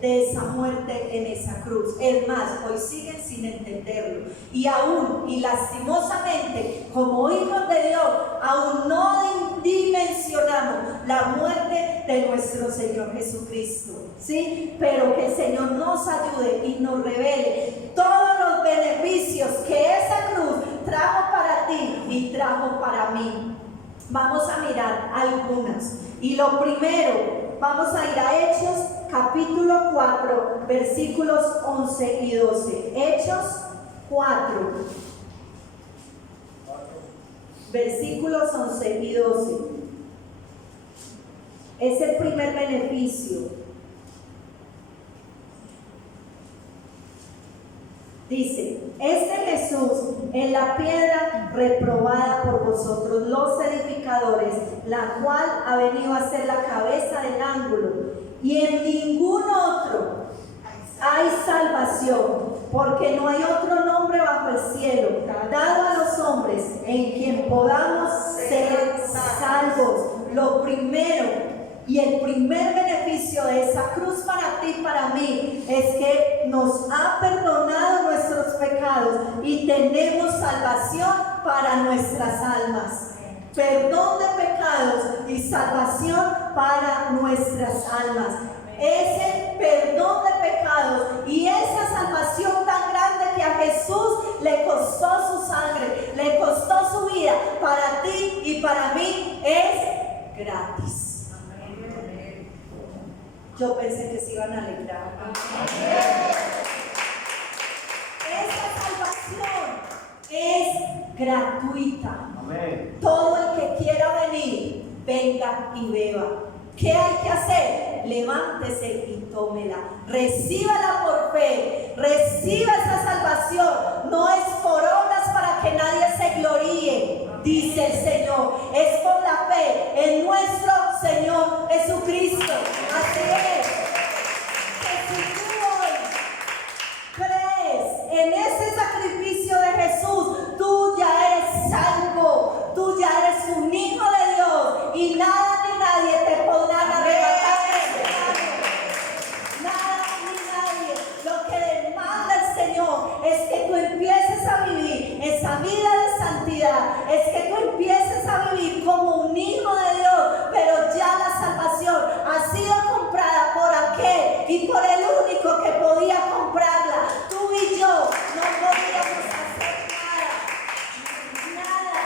de esa muerte en esa cruz. Es más, hoy siguen sin entenderlo. Y aún, y lastimosamente, como hijos de Dios, aún no dimensionamos la muerte de nuestro Señor Jesucristo. ¿Sí? Pero que el Señor nos ayude y nos revele todos los beneficios que esa cruz trajo para ti y trajo para mí. Vamos a mirar algunas. Y lo primero, vamos a ir a Hechos capítulo 4, versículos 11 y 12. Hechos 4, versículos 11 y 12. Es el primer beneficio. Dice, este Jesús es la piedra reprobada por vosotros los edificadores, la cual ha venido a ser la cabeza del ángulo, y en ningún otro hay salvación, porque no hay otro nombre bajo el cielo dado a los hombres en quien podamos ser salvos. Lo primero y el primer beneficio de esa cruz para ti y para mí es que nos ha perdonado nuestros pecados y tenemos salvación para nuestras almas. Perdón de pecados y salvación para nuestras almas. Ese perdón de pecados y esa salvación tan grande que a Jesús le costó su sangre, le costó su vida, para ti y para mí es gratis. Yo pensé que se iban a alegrar. Esa salvación es gratuita. Amén. Todo el que quiera venir, venga y beba. ¿Qué hay que hacer? Levántese y tómela. Recíbala por fe. Reciba esa salvación. No es por obras para que nadie se gloríe, dice el Señor. Es por la fe en nuestro Señor Jesucristo. Así es. Que si tú hoy crees en ese sacrificio de Jesús, tú ya eres salvo. Tú ya eres un hijo de Dios. Y nada ni nadie te podrán arrebatar de ese algo. Nada ni nadie. Lo que demanda el Señor es que tú empieces a vivir esa vida de santidad. Es que tú empieces a vivir como un hijo de Dios. Pero ya la salvación ha sido comprada por aquel y por el único que podía comprarla. Tú y yo no podíamos hacer nada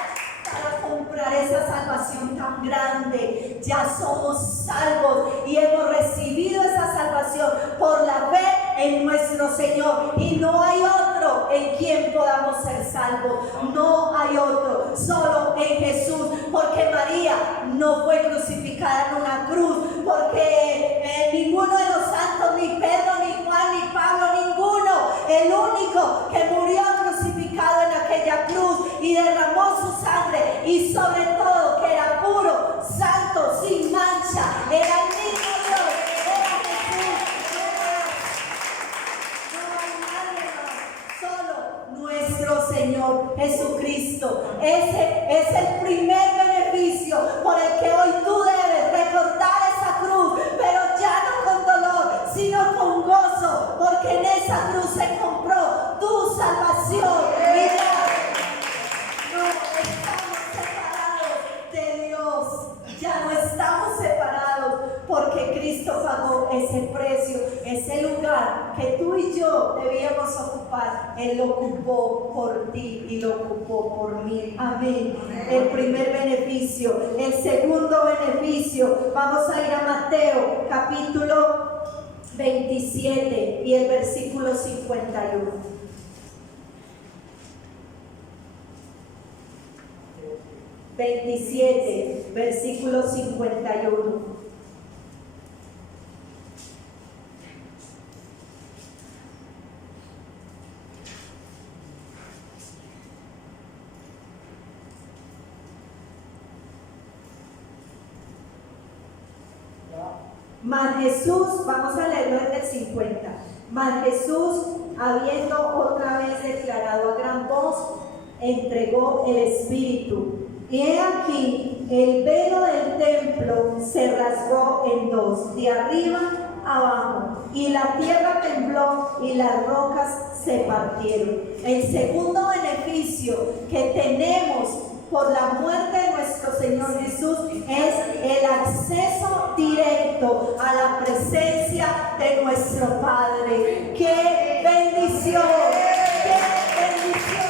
para comprar esa salvación tan grande. Ya somos salvos y hemos recibido esa salvación por la fe en nuestro Señor, y no hay otro en quien podamos ser salvos. No hay otro, solo en Jesús, porque María no fue crucificada en una cruz, porque ninguno de los santos, ni Pedro, ni Juan, ni Pablo, ninguno, el único que murió crucificado en aquella cruz y derramó su sangre, y sobre todo que era puro, santo, sin mancha, era el mismo Dios, era Jesús. Nuestro Señor Jesucristo. Ese es el primer beneficio por el que hoy tú debes recordar esa cruz, pero ya no con dolor, sino con gozo, porque en esa cruz se compró tu salvación. Mira, no estamos separados de Dios, ya no estamos separados, porque Cristo pagó ese precio, ese lugar que tú y yo debíamos ocupar. Él lo ocupó por ti y lo ocupó por mí. Amén. El primer beneficio. El segundo beneficio, vamos a ir a Mateo capítulo 27 y el versículo 51. 27, versículo 51. Mas Jesús, vamos a leerlo desde el 50. Mas Jesús, habiendo otra vez declarado a gran voz, entregó el Espíritu. Y he aquí, el velo del templo se rasgó en dos, de arriba abajo, y la tierra tembló y las rocas se partieron. El segundo beneficio que tenemos por la muerte de nuestro Señor Jesús es el acceso directo a la presencia de nuestro Padre. ¡Qué bendición! ¡Qué bendición!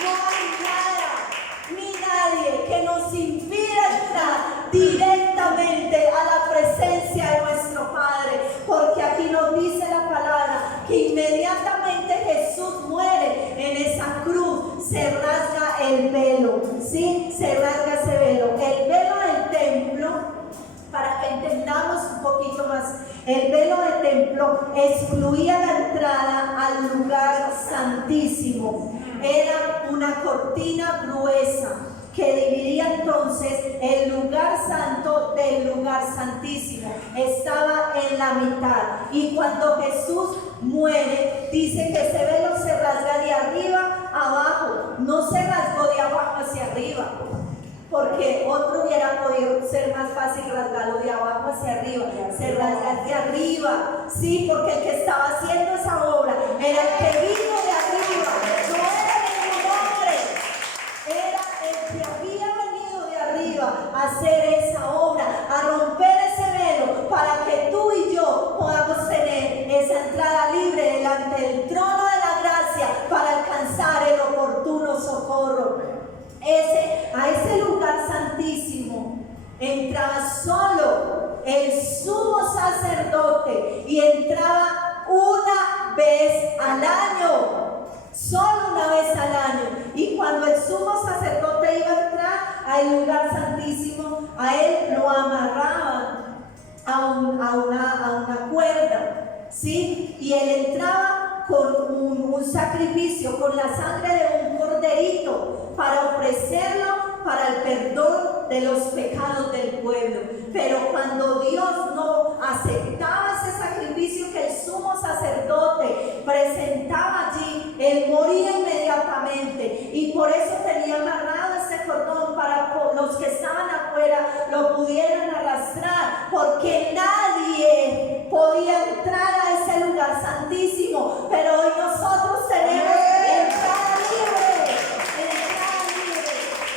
No hay nada ni nadie que nos impida entrar directamente a la presencia de nuestro Padre, porque aquí nos dice la palabra que inmediatamente Jesús muere en esa cruz, se rasga el velo, ¿sí? Se rasga ese velo. El velo del templo, para que entendamos un poquito más, el velo del templo excluía la entrada al lugar santísimo. Era una cortina gruesa que dividía entonces el lugar santo del lugar santísimo. Estaba en la mitad. Y cuando Jesús muere, dice que ese velo se rasga de arriba a abajo. No se rasgó de abajo hacia arriba, porque otro hubiera podido ser más fácil rasgarlo de abajo hacia arriba. Se rasga de arriba, sí, porque el que estaba haciendo esa obra era el que vino de arriba, no era ningún hombre, era el que había venido de arriba a hacer esa obra, a romper ese velo, para que tú y yo podamos tener esa entrada libre delante del trono de la gracia para alcanzar el oportuno socorro. A ese lugar santísimo entraba solo el sumo sacerdote, y entraba una vez al año, solo una vez al año. Y cuando el sumo sacerdote iba a entrar al lugar santísimo, a él lo amarraban a una cuerda, ¿sí? Y él entraba con un sacrificio, con la sangre de un corderito, para ofrecerlo para el perdón de los pecados del pueblo. Pero cuando Dios no aceptaba ese sacrificio que el sumo sacerdote presentaba allí, él moría inmediatamente, y por eso tenía amarrado ese cordón para que los que estaban afuera lo pudieran arrastrar, porque nadie podía entrar a ese lugar santísimo. Pero hoy nosotros tenemos entrada libre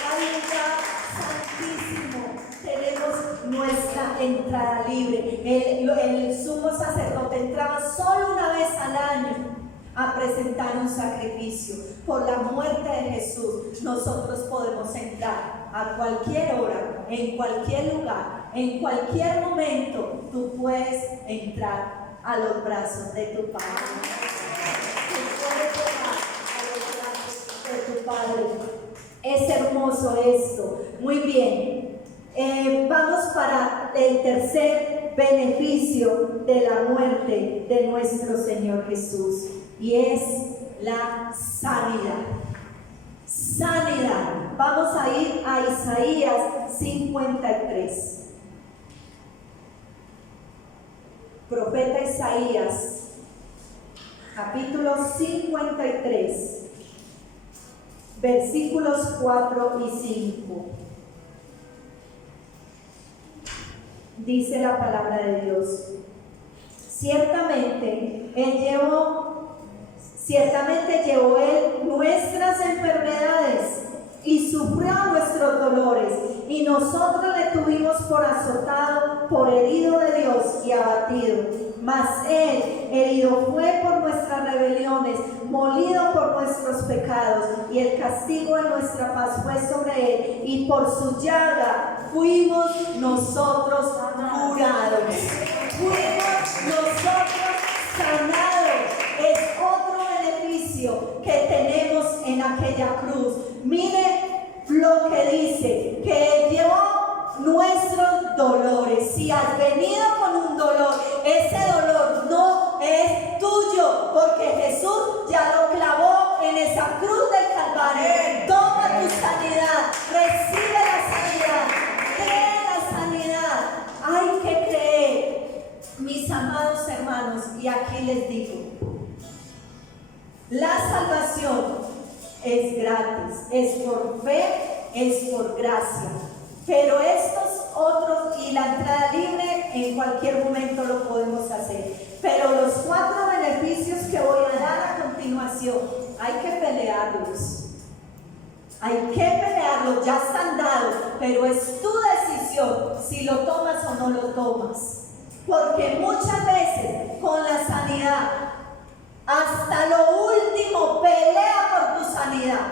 al lugar santísimo. Tenemos nuestra entrada libre. El sumo sacerdote entraba solo una vez al año a presentar un sacrificio. Por la muerte de Jesús, nosotros podemos entrar a cualquier hora, en cualquier lugar, en cualquier momento. Tú puedes entrar a los brazos de tu Padre. Tú puedes entrar a los brazos de tu Padre. Es hermoso esto. Muy bien. Vamos para el tercer beneficio de la muerte de nuestro Señor Jesús, y es la sanidad. Sanidad. Vamos a ir a Isaías 53. Profeta Isaías, capítulo 53, versículos 4 y 5. Dice la palabra de Dios: ciertamente llevó él nuestras enfermedades y sufrió nuestros dolores, y nosotros le tuvimos por azotado, por herido de Dios y abatido. Mas él herido fue por nuestras rebeliones, molido por nuestros pecados, y el castigo de nuestra paz fue sobre él, y por su llaga fuimos nosotros curados. Fuimos nosotros sanados. Es otro beneficio que tenemos en aquella cruz. Mire lo que dice: si has venido con un dolor, ese dolor no es tuyo, porque Jesús ya lo clavó en esa cruz del Calvario. Toma tu sanidad, recibe la sanidad, cree la sanidad. Hay que creer, mis amados hermanos, y aquí les digo, la salvación es gratis, es por fe, es por gracia. Pero estos otros y la entrada libre en cualquier momento lo podemos hacer. Pero los 4 beneficios que voy a dar a continuación, hay que pelearlos. Hay que pelearlos, ya están dados, pero es tu decisión si lo tomas o no lo tomas. Porque muchas veces con la sanidad, hasta lo último, pelea por tu sanidad.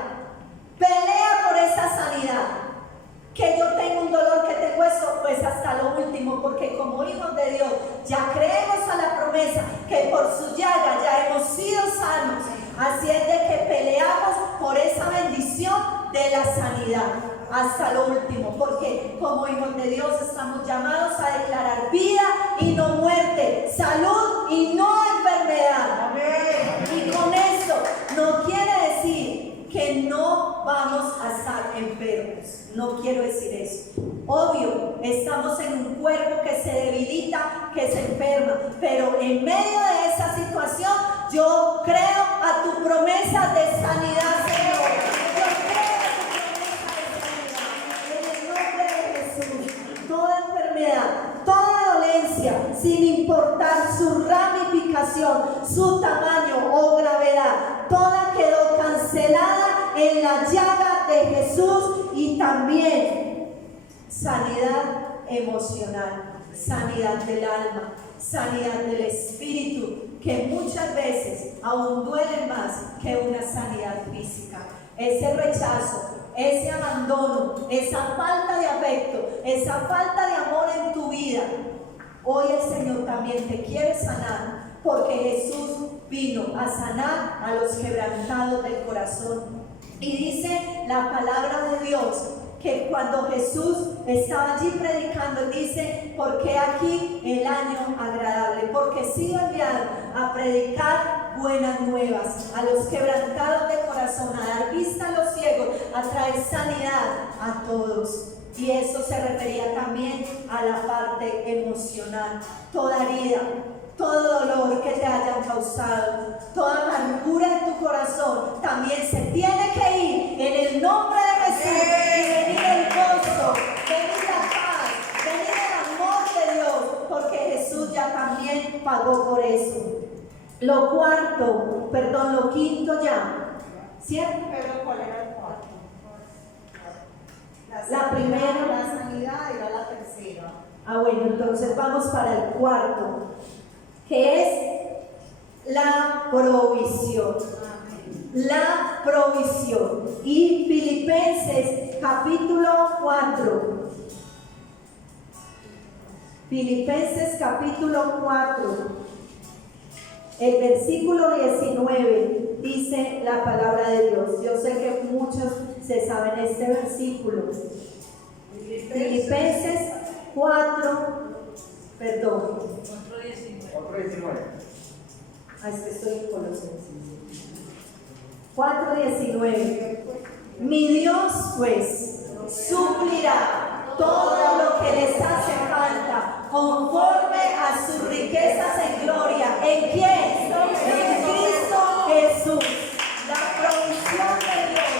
Pelea por esa sanidad. Que yo tengo un dolor, que tengo eso, pues hasta lo último, porque como hijos de Dios ya creemos a la promesa que por su llaga ya hemos sido sanos. Así es de que peleamos por esa bendición de la sanidad hasta lo último, porque como hijos de Dios estamos llamados a declarar vida y no muerte, salud y no enfermedad. Amén. Y con eso no quiere decir que no vamos a estar enfermos. No quiero decir eso. Obvio, estamos en un cuerpo que se debilita, que se enferma, pero en medio de esa situación yo creo a tu promesa de sanidad, Señor. Yo creo a tu promesa de sanidad. En el nombre de Jesús, toda enfermedad, toda dolencia, sin importar su ramificación, su tamaño o gravedad, toda quedó cancelada en la llaga de Jesús. Y también sanidad emocional, sanidad del alma, sanidad del espíritu, que muchas veces aún duele más que una sanidad física. Ese rechazo, ese abandono, esa falta de afecto, esa falta de amor en tu vida, hoy el Señor también te quiere sanar, porque Jesús vino a sanar a los quebrantados del corazón. Y dice la palabra de Dios que cuando Jesús estaba allí predicando, dice: porque aquí el año agradable, porque he sido enviado a predicar buenas nuevas a los quebrantados de corazón, a dar vista a los ciegos, a traer sanidad a todos. Y eso se refería también a la parte emocional. Toda herida, todo dolor que te hayan causado, toda amargura en tu corazón, también se tiene que ir en el nombre de Jesús. Y venir el gozo, venir la paz, venir el amor de Dios, porque Jesús ya también pagó por eso. Lo quinto ya, ¿cierto? Pero ¿cuál era el cuarto? La primera. La sanidad era la tercera. Bueno, entonces vamos para el cuarto, que es la provisión. La provisión. Y Filipenses capítulo 4. Filipenses capítulo 4. El versículo 19 dice la palabra de Dios. Yo sé que muchos se saben este versículo. Filipenses 4, perdón. 4:19. Es que estoy en Colosenses. 4:19. Mi Dios pues suplirá todo lo que les hace falta conforme a sus riquezas en gloria. ¿En quién? En Cristo Jesús. La provisión de Dios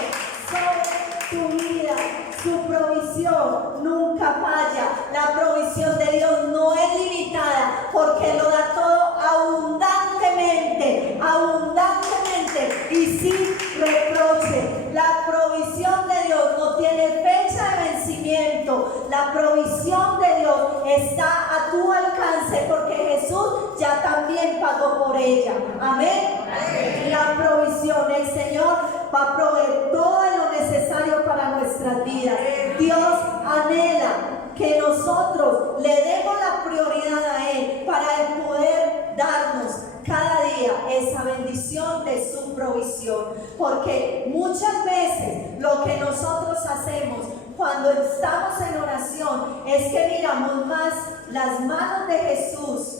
sobre tu vida, su provisión nunca falla. La provisión de Dios no es limitada, porque lo da todo abundantemente, abundantemente y sin reproche. La provisión de Dios no tiene fecha de vencimiento. La provisión de Dios está a tu alcance, porque Jesús ya también pagó por ella. Amén. Amén. La provisión, el Señor va a proveer todo lo necesario para nuestras vidas. Dios anhela que nosotros le demos la prioridad a Él para el poder darnos cada día esa bendición de su provisión. Porque muchas veces lo que nosotros hacemos cuando estamos en oración es que miramos más las manos de Jesús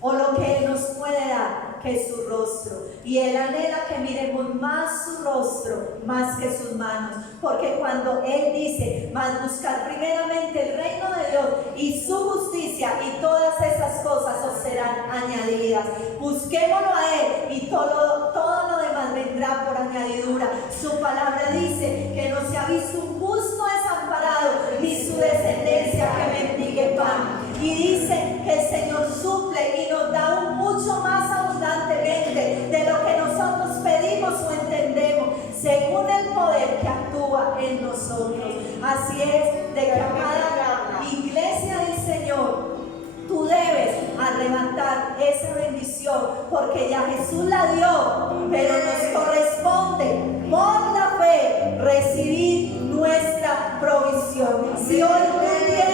o lo que Él nos puede dar que su rostro. Y Él anhela que miremos más su rostro, más que sus manos. Porque cuando Él dice, mas buscar primeramente el reino de Dios y su justicia, y todas esas cosas os serán añadidas. Busquémoslo a Él y todo lo demás vendrá por añadidura. Su palabra dice que no se ha visto un justo desamparado, ni su descendencia que mendigue pan. Y dice que el Señor suple y nos da un mucho más abundantemente de lo que nosotros pedimos o entendemos, según el poder que actúa en nosotros. Así es, de que, amada iglesia del Señor, tú debes arrebatar esa bendición, porque ya Jesús la dio, pero nos corresponde por la fe recibir nuestra provisión. Si hoy tú tienes